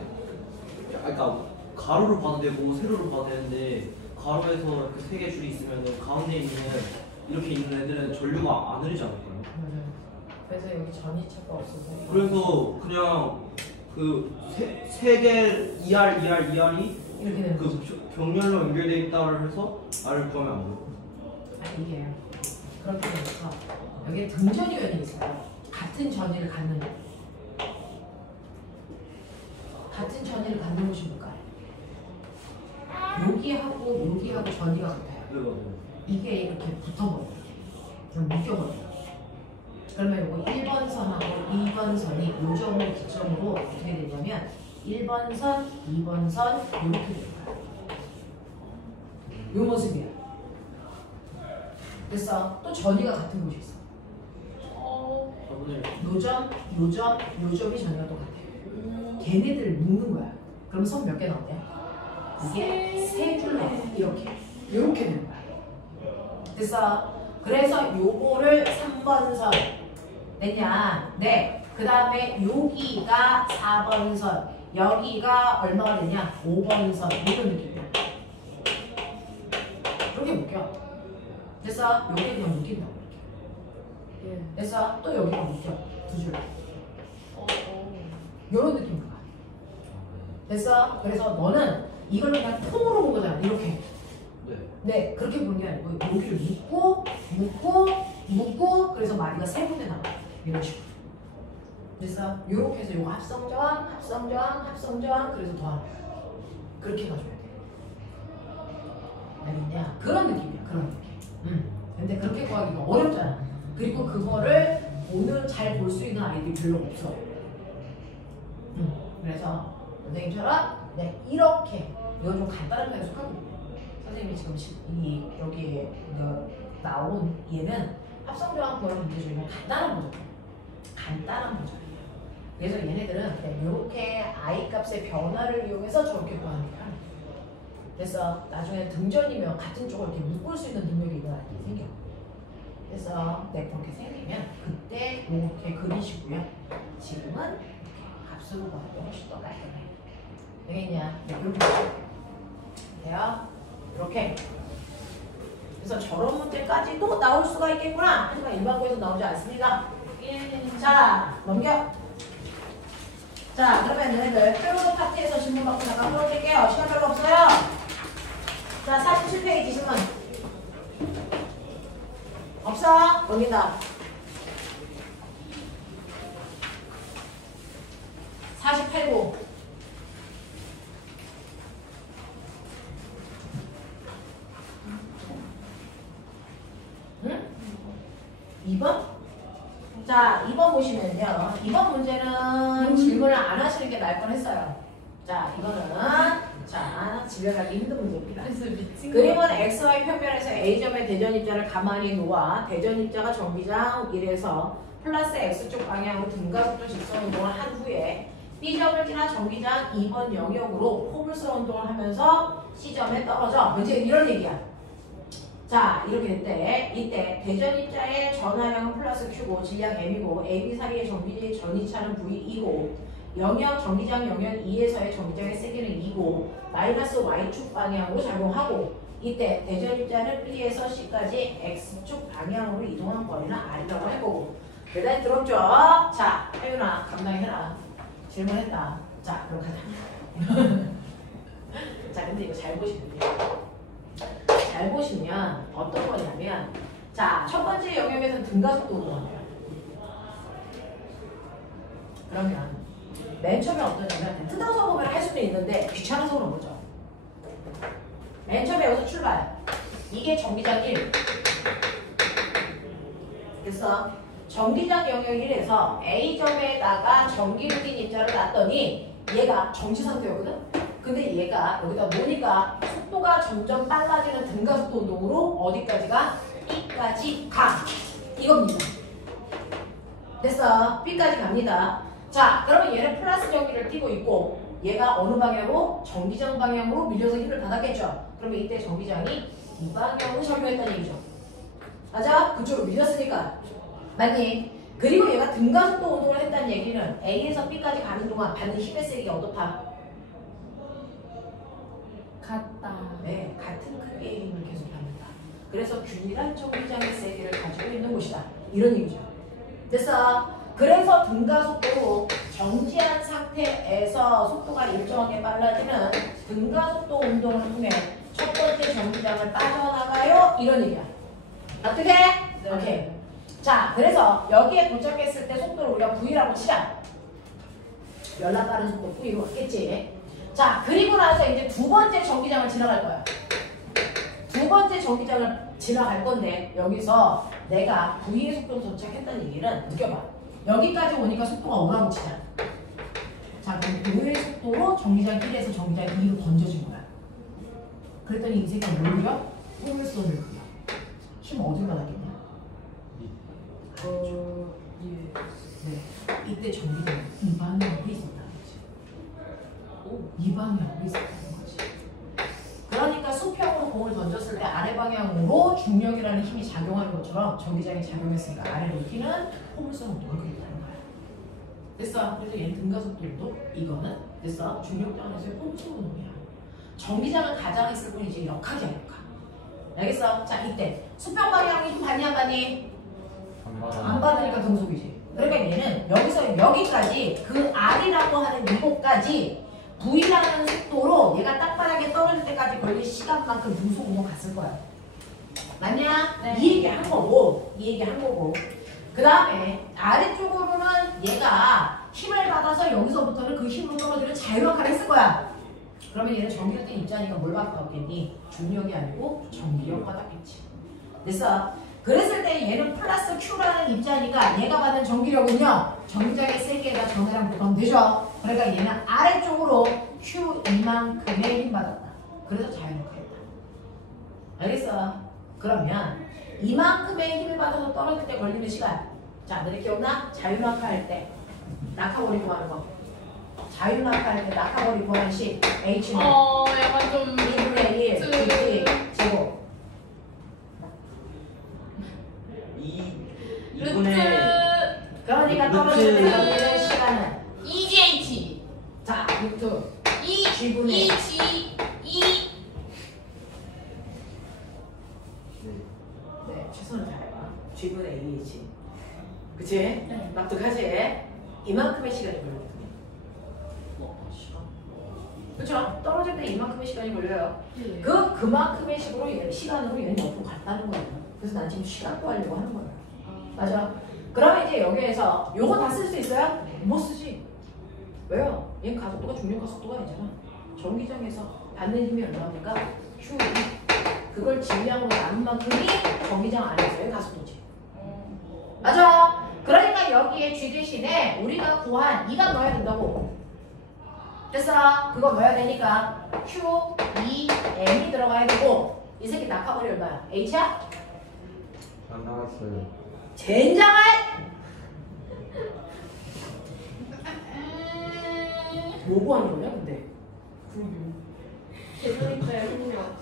그러니까 가로로 봐도 되고 세로로 봐도 되는데 가로에서 이렇게 3개 줄이 있으면은 가운데 있는 이렇게 있는 애들은 전류가 안 흐르지 않을까요? 그래서 여기 전이차가 없어서 그래서 그냥 그 세 개 ER이 이렇게 되는 거죠. 그 병렬로 연결돼 있다를 해서 R을 구하면 안 돼요? 아니 이게 그렇게 되면서 여기에 등전이변이 있어요. 같은 전이를 갖는 거. 같은 전이를 갖는 것이 뭘까요? 여기하고 전이가 같아요. 네 맞아요. 이게 이렇게 붙어버려요. 그냥 묶여버려요. 그러면 이거 1번 선하고 2번 선이 이 점을 기점으로 어떻게 되냐면 1번 선, 2번 선 이렇게 돼요. 이 모습이야. 그래서 또 전이가 같은 곳이 있어. 요점, 요점이 전이가 똑같아요. 걔네들을 묶는 거야. 그럼 선 몇 개 나오냐? 이게 세 줄 나와. 이렇게 되는 거야. 됐어? 그래서 요거를 3번 선 됐냐? 네. 그 다음에 여기가 4번 선, 여기가 얼마가 되냐? 5번 선 이런 느낌이야. 이렇게 묶여. 됐어? 여기 그냥 묶인다고 이렇게. 됐어? 또 여기가 묶여. 2줄. 요런 느낌인 거야. 됐어? 그래서 너는 이걸 그냥 통으로 본 거잖아. 이렇게. 네. 네, 그렇게 보는 게 아니고 여기를 묶고 그래서 마디가 세 군데 나와. 이런 식으로. 그래서 이렇게 해서 요거 합성저항 그래서 더하는 거야. 그렇게 가져야 돼. 알겠냐? 그런 느낌이야. 그런 느낌. 근데 그렇게 구하기가 어렵잖아. 그리고 그거를 오늘 잘 볼 수 있는 아이들이 별로 없어. 그래서 선생님처럼 네, 이렇게 이거 좀 간단한 거에 속하거든요. 선생님이 지금 여기에 나온 얘는 합성저항 구하는 문제 중에 간단한 거죠. 간단한 보정이에요. 그래서 얘네들은 그냥 이렇게 I 값의 변화를 이용해서 저렇게 구하는 게 편해요. 그래서 나중에 등전이면 같은 쪽을 이렇게 묶을 수 있는 능력이 일어나게 생겨. 그래서 그렇게 생기면 그때 이렇게 그리시고요. 지금은 이렇게 값으로 구하는 게 훨씬 더 깔끔해요. 되겠냐? 네, 이렇게 돼요. 이렇게. 그래서 저런 문제까지도 나올 수가 있겠구나. 하지만 일반고에서 나오지 않습니다. 자, 넘겨. 자, 그러면 너희들 표로 파트에서 질문 받고 잠깐 풀어드릴게요. 시간 별로 없어요. 자, 47페이지 질문. 없어? 넘긴다. 48고. 응? 2번? 자, 2번 보시면요. 2번 문제는 질문을 안 하시는 게 나을 뻔했어요. 자, 이거는 자, 지별하기 힘든 문제입니다. 그래서 미친 그림은 XY 평면에서 A점의 대전 입자를 가만히 놓아 대전 입자가 정비장 1에서 플러스 X쪽 방향으로 등가속도 직선 운동을 한 후에 B점을 지나 정비장 2번 영역으로 포물선 운동을 하면서 C점에 떨어져. 이제 이런 얘기야. 자, 이렇게 됐대. 이때 대전 입자의 전하량은 플러스 Q고 질량 M이고 AB 사이의 정비지 전이차는 V2고 영역 정기장 영역 2에서의 정기장의 세기는 2고 마이너스 Y축 방향으로 작용하고 이때 대전 입자는 B에서 C까지 X축 방향으로 이동한 거리는 R이라고 해보고 대단히 들었죠? 자, 혜윤아 감당해라. 질문했다. 자, 그럼 가자. 자, 근데 이거 잘 보시면 돼요. 잘 보시면 어떤 거냐면 자, 첫 번째 영역에서는 등가속도 운동합니다. 그러면 맨 처음에 어떠냐면 뜯어서 보면 할 수는 있는데 귀찮아서 그런 거죠. 맨 처음에 여기서 출발. 이게 정기장 1. 그래서 정기장 영역 1에서 A점에다가 전기를 띤 입자를 놨더니 얘가 정지 상태였거든? 근데 얘가 여기다 놓으니까 속도가 점점 빨라지는 등가속도 운동으로 어디까지가? B까지 가. 이겁니다. 됐어. B까지 갑니다. 자, 그러면 얘는 플러스 전기를 띄고 있고 얘가 어느 방향으로? 전기장 방향으로 밀려서 힘을 받았겠죠. 그러면 이때 전기장이 이 방향으로 작용했다는 얘기죠. 맞아? 그쪽으로 밀렸으니까. 맞니? 그리고 얘가 등가속도 운동을 했다는 얘기는 A에서 B까지 가는 동안 받는 힘의 세기가 어떻다? 같다. 네, 같은 크기의 힘을 계속 받는다. 그래서 균일한 정기장의 세기를 가지고 있는 곳이다. 이런 얘기죠. 됐어? 그래서 등가속도로 정지한 상태에서 속도가 일정하게 빨라지는 등가속도 운동을 통해 첫 번째 정기장을 빠져나가요. 이런 얘기야. 어떻게? 네. 오케이. 자, 그래서 여기에 도착했을 때 속도를 우리가 V라고 치자. 연락 빠른 속도 V로 왔겠지. 자, 그리고 나서 이제 두 번째 정기장을 지나갈 거야. 두 번째 정기장을 지나갈 건데 여기서 내가 V의 속도로 도착했다는 얘기는 느껴봐. 여기까지 오니까 속도가 오라고 치자. 자, 그럼 V의 속도로 정기장 1에서 정기장 2로 던져진 거야. 그랬더니 이 새끼가 뭘 그려? 포물선을 그려. 힘 어딜 받았겠냐? 예. 네. 이때 전기장이 이 방향으로 있었다는 거지. 이 방향으로 있었다는 거지. 그러니까 수평으로 공을 던졌을 때 아래 방향으로 중력이라는 힘이 작용하는 것처럼 전기장이 작용했으니까 아래로 휘는 포물선 운동을 그렸다는 거야. 됐어? 그래서 얘는 등가속도도 이거는 됐어? 중력장에서의 포물선 운동이야. 전기장은 가장했을 뿐이지 역학이야, 역학. 알겠어? 자, 이때 수평 방향이 좀 받니 안 받니? 안 받으니까 등속이지. 그러니까 얘는 여기서 여기까지 그 R이라고 하는 이곳까지 V라는 속도로 얘가 땅바닥에 떨어질 때까지 걸린 시간만큼 등속 운동 갔을 거야. 맞냐? 네. 이 얘기 한 거고, 이 얘기 한 거고. 그 다음에 아래쪽으로는 얘가 힘을 받아서 여기서부터는 그 힘으로 떨어지는 자유력을 했을 거야. 그러면 얘는 전기력 된 입자니까 뭘 받았겠니? 중력이 아니고 전기력 받았겠지. 됐어? 그랬을 때 얘는 플러스 Q라는 입자니까 얘가 받는 전기력은요 전기장의 세기에다 전해랑 보통 되죠. 그러니까 얘는 아래쪽으로 Q 이만큼의 힘 받았다. 그래서 자유력했다. 알겠어? 그러면 이만큼의 힘을 받아서 떨어질 때 걸리는 시간. 자, 너네 기억나? 자유낙하 할 때 낙하거리 구하는 거. 자유낙하 할 때 낙하거리 구하는 식 H는 약간 좀 2분의 1 GT 제곱. 2분의 그러니까 루트. 떨어질 때 걸리는 시간은 EGH 자, 루트 E G분의 EG E 네, 최선을 다해봐. G분의 2이지. 그치? 네. 납득하지? 이만큼의 시간이 걸리거든요. 그쵸? 떨어질 때 이만큼의 시간이 걸려요. 그만큼의 시간으로 얘는 옆으로 갔다는 거예요. 그래서 난 지금 시간 구하려고 하는 거예요. 맞아. 그러면 이제 여기에서 요거 다 쓸 수 있어요? 못 쓰지. 왜요? 얘는 가속도가 중력가 속도가 아니잖아. 전기장에서 받는 힘이 얼마입니까? Q. 그걸 질량으로 나눈 만큼이 전기장 안에서의 가속도지. 맞아. 그러니까 여기에 G 대신에 우리가 구한 2가 넣어야 된다고. 됐어? 그거 넣어야 되니까 Q, E, M이 들어가야 되고 이 새끼 낙하거리 얼마야? H야? 안 나갔어요. 젠장할! 뭐 구하는 거냐 근데? 개소리자야 생명.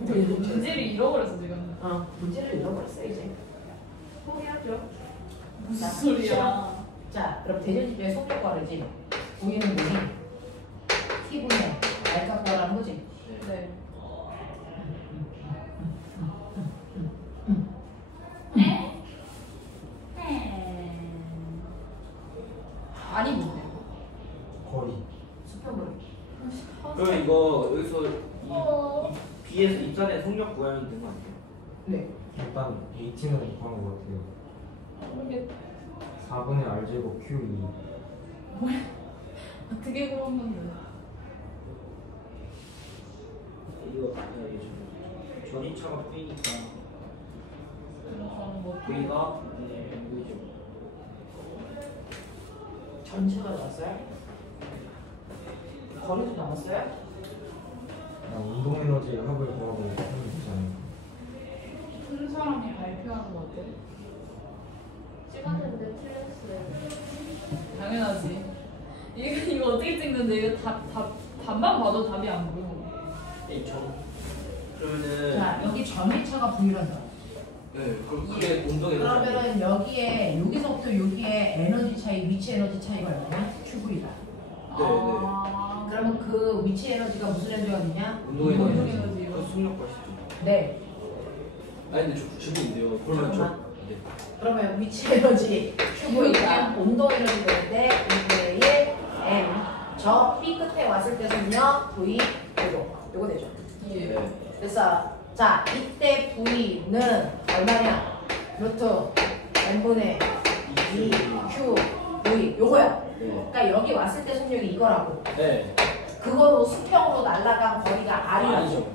문제를 잃어버렸어 지금. 문제를 잃어버렸어 이제. 포기하죠. 무슨 소리야? 자, 그럼 대전집의 속력과르지. 우리는 뭐니? T분의 알값과라는 거지. 네. 아니 뭔데? 거리. 수평거리. 그럼 이거 여기서 B에서 입산의 속력 구하면 되는 거 아니에요? 네. 일단 H는 구한 것 같아요. 모르겠다. 4분의 R 제곱 Q2. 어떻게 그런 건데? 이거 전이차가 V니까 저는 뭐 V가 V죠. 전체가 나왔어요? 거리도 나왔어요? 운동 에너지 합을 구하고 하면 되잖아요. 큰 사람이 발표하는 거 어때? 찍었는데 틀렸어요. 당연하지. 이거 어떻게 찍는데 이거 답만 봐도 답이 안 보여. 그러면은 자, 여기 전기차가 V란다. 네, 그럼 그게 운동에 그러면은 여기에 여기서부터 여기에 에너지 차이, 위치 에너지 차이가 얼마냐? QV다. 아, 그러면 그 위치 에너지가 무슨 에너지가 되냐? 운동에 운동 에너지. 에너지. 그래서 속력 과시죠. 네. 아니 근데 저 질문인데요. 그러면 잠깐만. 네. 그러면 위치 에너지 QV가 온도 에너지 되는데 2분의 1 M. 저 B 끝에 왔을 때 속력 V 되고 요거 되죠. 예. 그래서 자 이때 V는 얼마냐? 루트 N분의 2 Q V 요거야. 네. 그러니까 여기 왔을 때 속력이 이거라고. 네. 그거로 수평으로 날아간 거리가 R이라고. 아니죠.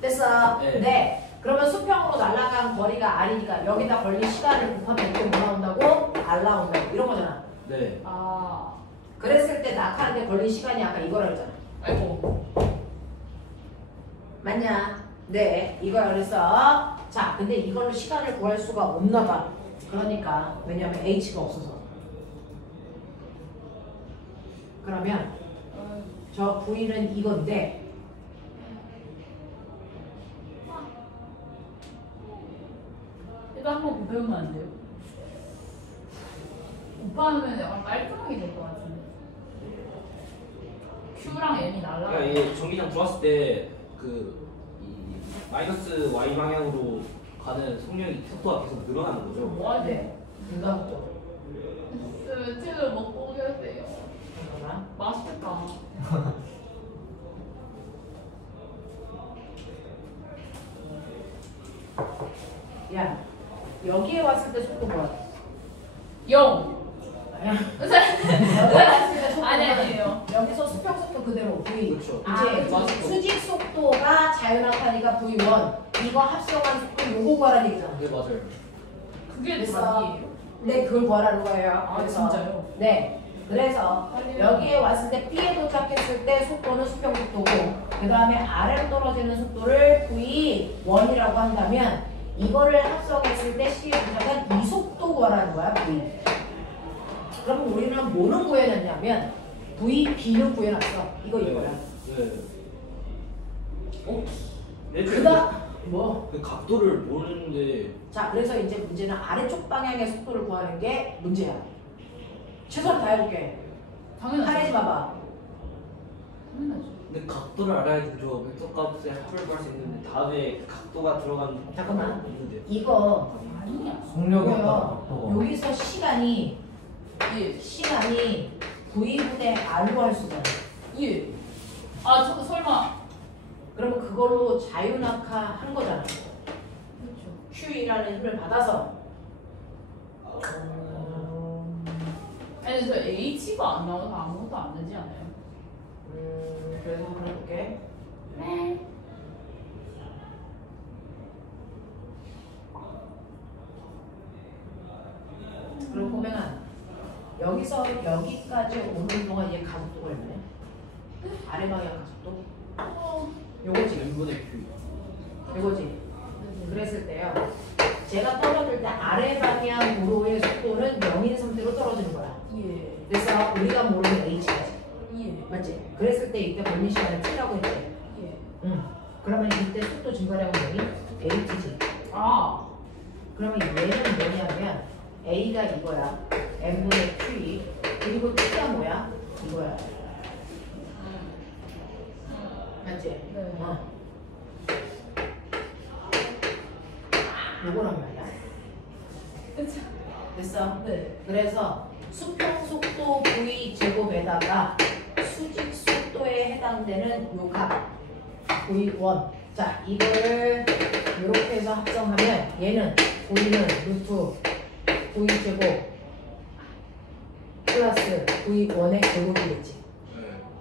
됐어? 네. 네. 그러면 수평으로 날아간 거리가 R이니까 여기다 걸린 시간을 곱하면 이게 뭐 나온다고? R 나온다고. 이런 거잖아. 네. 아. 그랬을 때 낙하는데 걸린 시간이 아까 이거라 그랬잖아. 아이고. 맞냐? 네. 이거야. 그래서 자, 근데 이걸로 시간을 구할 수가 없나 봐. 그러니까 왜냐면 H가 없어서. 그러면 저 V는 이건데 이거 한번 곱해보면 안 돼요? 오빠는 약간 깔끔하게 될 것 같은데. Q랑 M이 날라. 그러니까 이게 전기장 들어왔을 때 그 마이너스 Y 방향으로 가는 속력이 속도가 계속 늘어나는 거죠. 뭐하지? 네. 그거죠. 스웨트를 먹고 오셔야 돼요. 잠깐만. 맛있겠다. 야, 여기에 왔을 때 속도 뭐야? 0. 아니야. 여기 왔을 때 속도 아니, 뭐야? 아니에요. 여기서 수평 속도 그대로 V. 그렇죠. 이제 맞아. 수직 속도가 자유낙하니까 V1. 이거 합성한 속도 요거 구하라는 얘기잖아. 네 맞아요. 그게 그래서 답이에요. 네, 그걸 구하라는 거예요. 아, 그래서 진짜요? 네. 그래서 여기에 왔을 때 P에 도착했을 때 속도는 수평 속도고 그 다음에 아래로 떨어지는 속도를 V1이라고 한다면 이거를 합성했을 때 C에 도착한 이 속도 구하라는 거야, V. 그럼 우리는 뭐는 구해놨냐면 V, B는 구해놨어. 이거 이거야. 네. 네. 그다 뭐? 그 각도를 모르는데 자, 그래서 이제 문제는 아래쪽 방향의 속도를 구하는 게 문제야. 최선 다해볼게. 당연하죠. 하리지 마봐. 당연하죠. 근데 각도를 알아야지 저 벡터값에 합을 구할 수 있는데 다음에 그 각도가 들어간 잠깐만. 있는데 이거 아니야. 속력에 따라 이거요. 각도가 여기서 시간이 예. V분의 R로 할 수 있잖아. 예. 아, 저 설마. 그러면 그걸로 자유낙하 한 거잖아. 그렇죠. Q이라는 힘을 받아서. 아니, 저 H가 안 나와서 아무것도 안 되지 않아요? 그래서 한번 해볼게. 네. 그럼 보면은 여기서 여기까지 오는 동안 얘 가속도가 있네. 아래 방향 가속도. 요거지. n분의 q 요거지. 그랬을 때요. 제가 떨어질 때 아래 방향으로의 속도는 0인 상태로 떨어지는 거야. 예. 그래서 우리가 모르는 h까지. 예. 맞지? 그랬을 때 이때 걸린 시간을 t라고 했지. 예. 응. 그러면 이때 속도 증가량은 뭐니? h지. 아. 그러면 얘는 뭐냐면 a가 이거야. n분의 q 그리고 t가 뭐야? 이거야. 맞지? 네. 어. 요거란 말이야. 그쵸. 됐어? 네. 그래서 수평 속도 v 제곱에다가 수직 속도에 해당되는 요 값 v1. 자, 이거를 이렇게 해서 합성하면 얘는 v는 루트 v 제곱 플러스 v1의 제곱이겠지.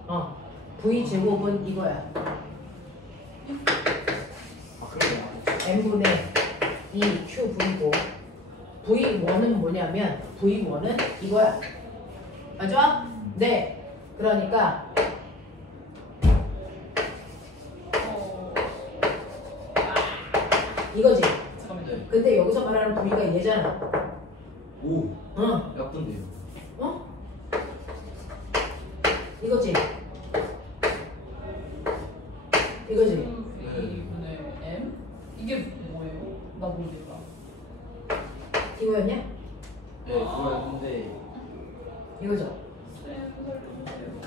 어. v 제곱은 이거야. 아 그래요? n분의 2qv고 v1은 뭐냐면 v1은 이거야. 맞아? 네. 그러니까 이거지. 잠깐만요. 근데 여기서 말하는 v가 얘잖아. 오 응. 약분데요. 어? 이거지. 이거지. V분의 M? 이게 뭐예요? 나 모르겠다. 이거였냐? 네 그거였는데 이거죠. 쌤 설명해주세요.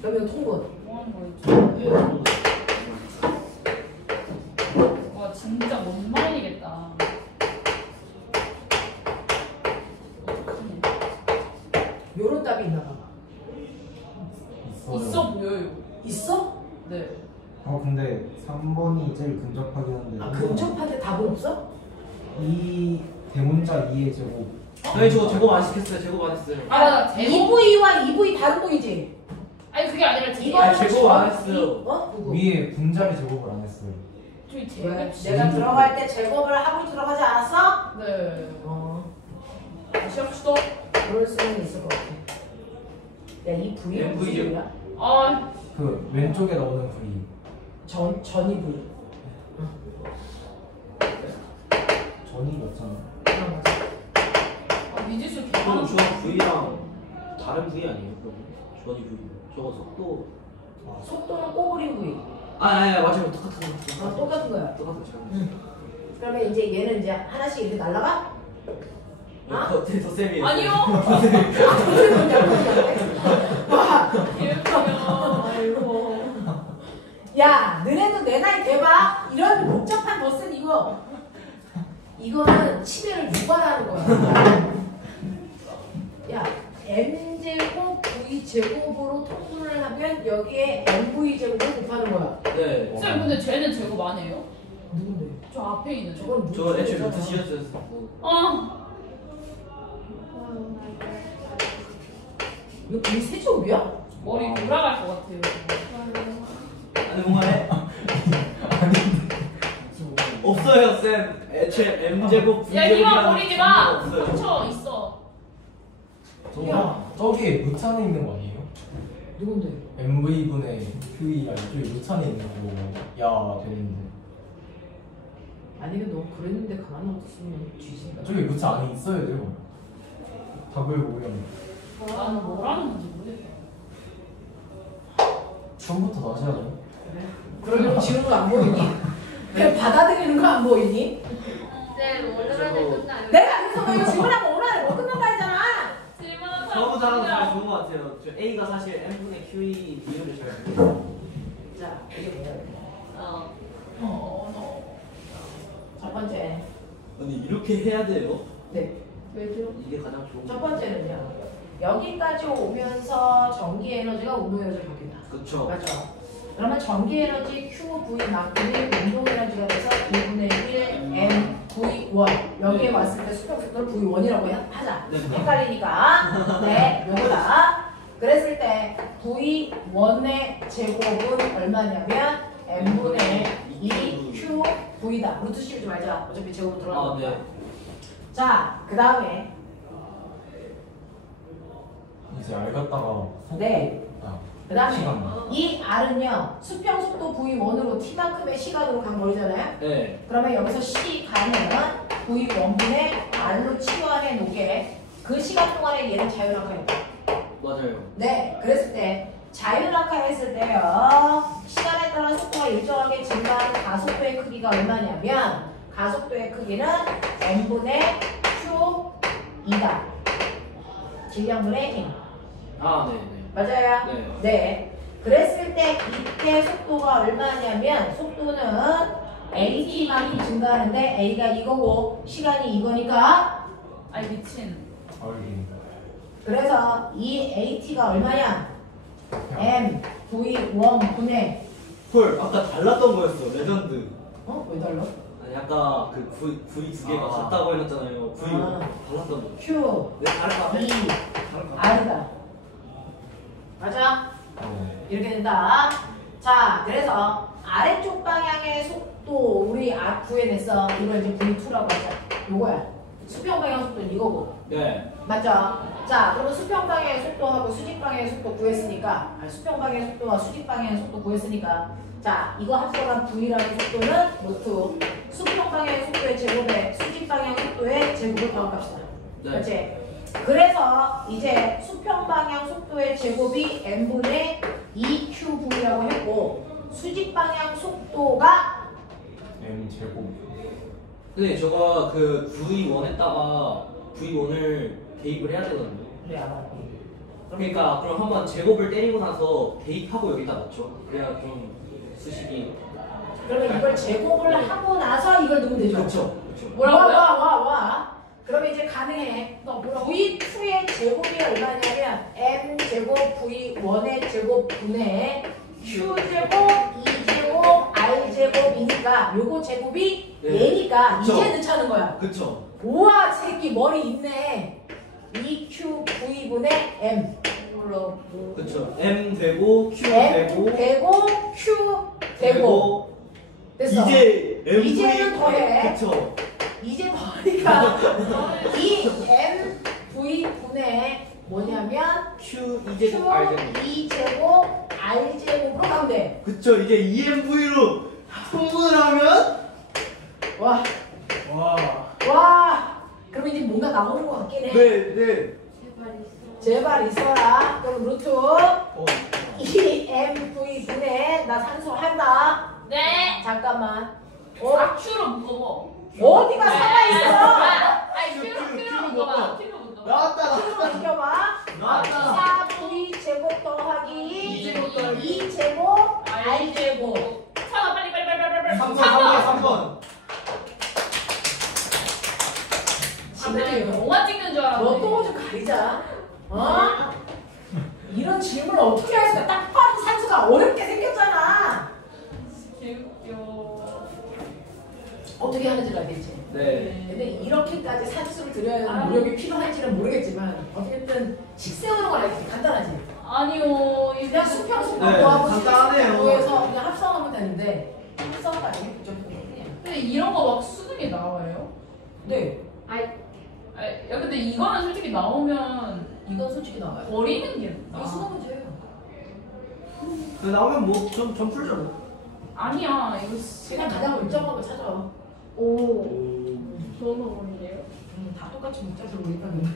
그럼 이거 통분. 뭐 하는 거였죠? 네 저도 와, 진짜 뭔 말이겠다. 요런 답이 있나 봐. 있어요. 있어 보여요. 있어? 네. 근데 3번이 제일 근접하긴 한데 아, 근접한데 답은 없어? 이 대문자 2의 제곱 네 저거 제곱 안 시켰어요. 제곱 안 했어요. 아, 맞아. 제곱. 2V와 2V 다른 거이지? 아니, 그게 아니라 제곱. 이거는 제곱 안 저- 했어요. 어? 누구? 위에 분자리 제곱을 안 했어요. 저희 왜? 제곱. 내가 들어갈 때 제곱을 하고 들어가지 않았어? 네. 다시 합시다. 그럴 수는 있을 것 같아. 야, 이 V는 네, 무슨 V죠. V야? 아, 그 왼쪽에 나오는 V 전이 V. 전이 맞잖아. 미지수 그럼 개많은 주원 V랑 다른 V 아니에요? 그럼 주원이 V 저거 속도 속도는 꼬부린 V. 맞아요 똑같은 거 아, 똑같은 거야. 똑같은 거 그러면 이제 얘는 이제 하나씩 이렇게 날라가? 더 쌤이에요. 아니요. 와, 이렇게요. 아이고. 야, 너네도 내 나이 대박. 이런 복잡한 덧셈 이거는 치매를 유발하는 거야. 야, m제곱 v제곱으로 통분을 하면 여기에 mv제곱을 곱하는 거야. 네. 쌤, 근데 쟤는 제곱 안 해요? 누군데? 저 앞에 있는 저. 저건 저 애초에 루트잖아. 루트 씌었어요. 아, 이거 V 세제곱이야? 머리 돌아갈 것 같아요. 아니 뭔가 해. 없어요 쌤. 애초에 m 제곱 야, 희망 버리지 마. 없어요. 훔쳐 있어. 저기 루트안에 있는 거 아니에요? 누군데? MV분의 QE가 이쪽에 루트안에 있는 거야 되는데 아니면 너 그랬는데 가만 놔뒀으면 뒤진다. 저기 루트 안에 있어야 돼요. 답을 보면 나는 뭐라는 건지 모르겠다. 처음부터 다시 하죠. 그래? 그러면 지우는 거 안 보이니? 그냥 받아들이는 거 안 보이니? 네, 월요일에 끝나요. 내가 그래서 너 이거 지우라고 오늘 안에 못 끝난다 했잖아. 질문한 저보다 하는 거 사람 잘 좋은 것 같아요. 저 A가 사실 N분의 QE 비율을 잘 알고. 자, 이게 뭐야? 첫 번째. 아니 이렇게 해야 돼요? 네. 왜죠? 이게 가장 좋은 첫 번째는요. 여기까지 오면서 전기 에너지가 온도 에너지로 바뀐다. 그쵸. 맞죠? 그러면 전기 에너지 QV만큼이 운동 에너지가 돼서 2분의 1 mV1 여기에 왔을 때 수평 속도를 V1이라고 하자. 네. 헷갈리니까 네, 요거다. 그랬을 때 V1의 제곱은 얼마냐면 m분의 2 QV다. 루트 씌우지 말자. 어차피 제곱으로 아 들어가니까. 네. 자, 그 다음에 이제 알 갔다가 네. 아, 그 다음에 시간. 이 R은요 수평 속도 V1으로 T만큼의 시간으로 간 거리잖아요. 네. 그러면 여기서 시간은 V1분의 R로 치환해 놓게 그 시간 동안에 얘는 자율학화했다. 맞아요. 네, 그랬을 때 자율학화했을 때요 시간에 따라 속도가 일정하게 증가하는 가속도의 크기가 얼마냐면 가속도의 크기는 m분의 q2다. 질량분의 힘. 아 네네. 맞아요? 네. 네. 그랬을 때 이때 속도가 얼마냐면 속도는 at만큼 증가하는데 a가 이거고 시간이 이거니까 아이 미친. 알기. 그래서 이 at가 얼마냐? m v1 분의 헐 아까 달랐던 거였어 레전드. 왜 달라? 아니 아까 그 V 두 개가 아. 같다고 해놨잖아요. V 아. 달랐던 거. q 네 다를까? 2 r이다. 맞아? 이렇게 된다. 자, 그래서 아래쪽 방향의 속도 우리 구해냈어. 이걸 이제 V2라고 하자. 요거야. 수평 방향 속도는 이거고. 네. 맞죠? 자, 그러면 수평 방향의 속도하고 수직 방향의 속도 구했으니까, 수평 방향의 속도와 수직 방향의 속도 구했으니까, 자, 이거 합성한 V라는 속도는 루트 수평 방향의 속도의 제곱에 수직 방향 속도의 제곱을 더합시다. 네. 그렇지? 그래서 이제 수평 방향 속도의 제곱이 n분의 2qv라고 했고, 수직 방향 속도가 M 제곱. 근데 저거 그 V1에다가 V1을 대입을 해야 되거든요. 그래 아마. 그러니까 그럼 한번 제곱을 때리고 나서 대입하고 여기다 넣죠. 그래야 좀 수식이. 그러면 이걸 제곱을 하고 나서 이걸 넣으면 되죠. 그렇죠. 뭐라고요? 와. 그러면 이제 가능해. 나 뭐라고? V2의 제곱이 얼마냐면 m 제곱 V1의 제곱 분의 q 제곱 2제곱 r 제곱이니까 요거 제곱이 네. 얘니까 그쵸. 이제 넣자는 거야. 그쵸. 우와 새끼 머리 있네. 2q V분의 m. 그쵸. M 되고 Q m 되고 되고 q 되고 됐어. 이제 M 이제는 더해. 그쵸. 이제 더하니까 이 m v 분의 뭐냐면 Q q 2제곱 R 제곱. 2제곱 r 제곱으로 가면 돼. 그쵸. 이제 EMV로 통분을 하면 와, 와. 그럼 이제 뭔가 나오는 것 같긴 해. 네. 제발 있어라. 그럼 루트 2mv 분의 나 산소 한다. 네. 잠깐만. Q로 묶어봐. 어디가 살아있어? 아니 Q로 묶어봐. Q로 묶어봐. 나왔다. Q로 느껴봐. 나왔다. 4v 제곱 더하기 2제곱 더하기 2제곱 r 제곱. 차가 빨리. 3번. 지금 영화 찍는 줄 알았네. 너또 좀 가리자. 이런 질문을 어떻게 할 수가? 딱 봐도 산수가 어렵게 생겼잖아. 개웃겨. 어떻게 하는지 알겠지? 네. 근데 이렇게까지 산수를 들여야 하는 노력이 필요할지는 모르겠지만 어쨌든 식 세우는 건 알겠지? 간단하지? 아니요. 그냥 수평 속도 네, 구하고 간단하네요. 구해서 그냥 합성하면 되는데 합성도 아니고 그 정도뿐이야. 근데 이런 거 막 수능에 나와요? 네, 야 근데 이거는 솔직히 나오면 이건 솔직히 나와요. 버리는 게 이거 나. 수능 문제예요. 나오면 좀 풀죠. 아니야 이거 그냥 가장 일정한 거 찾아. 오. 좋은 방법인데요. 다 똑같이 묻자서 모르겠다는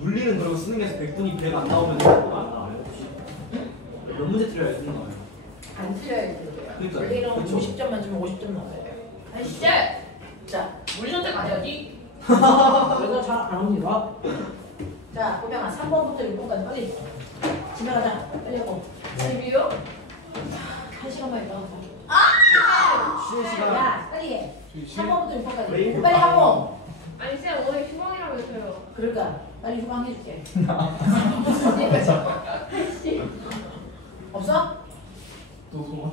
물리는 그러고 수능에서 100분이 100 안 나오면 뭐가 안 나와요? 혹시? 몇 문제 틀려야 수능 나와요? 안 틀려야 돼요. 그러니까요. 원래는 그쵸. 50점 만점에 50점 나와야 돼요. 아이씨! 자, 우리 선택 가야지. 그래서 잘 안 옵니다. 자, 보명아 3번부터 6번까지 빨리 집에 가자. 빨리 하고. 집이요? 1시간만 있다. 쉬는 시간. 야, 빨리 해. 쉬는 3번부터 6번까지. 브레이크 빨리 하고. 아니 쌤 오늘 휴방이라면서요. 그러니까 빨리 휴방해줄게. 없어? 또 소문.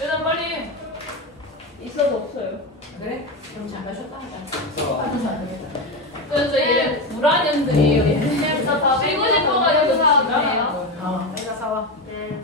일단 빨리. 있어도 없어요. 그래? 그럼 잠깐 쉬었다 하자. 자, 빠져서 안 되겠다. 그래서 얘 불안년들이에요. 얘는. 쌤, 저 쉬고 싶어가지고 사와요. 빨리 가서 와. 네.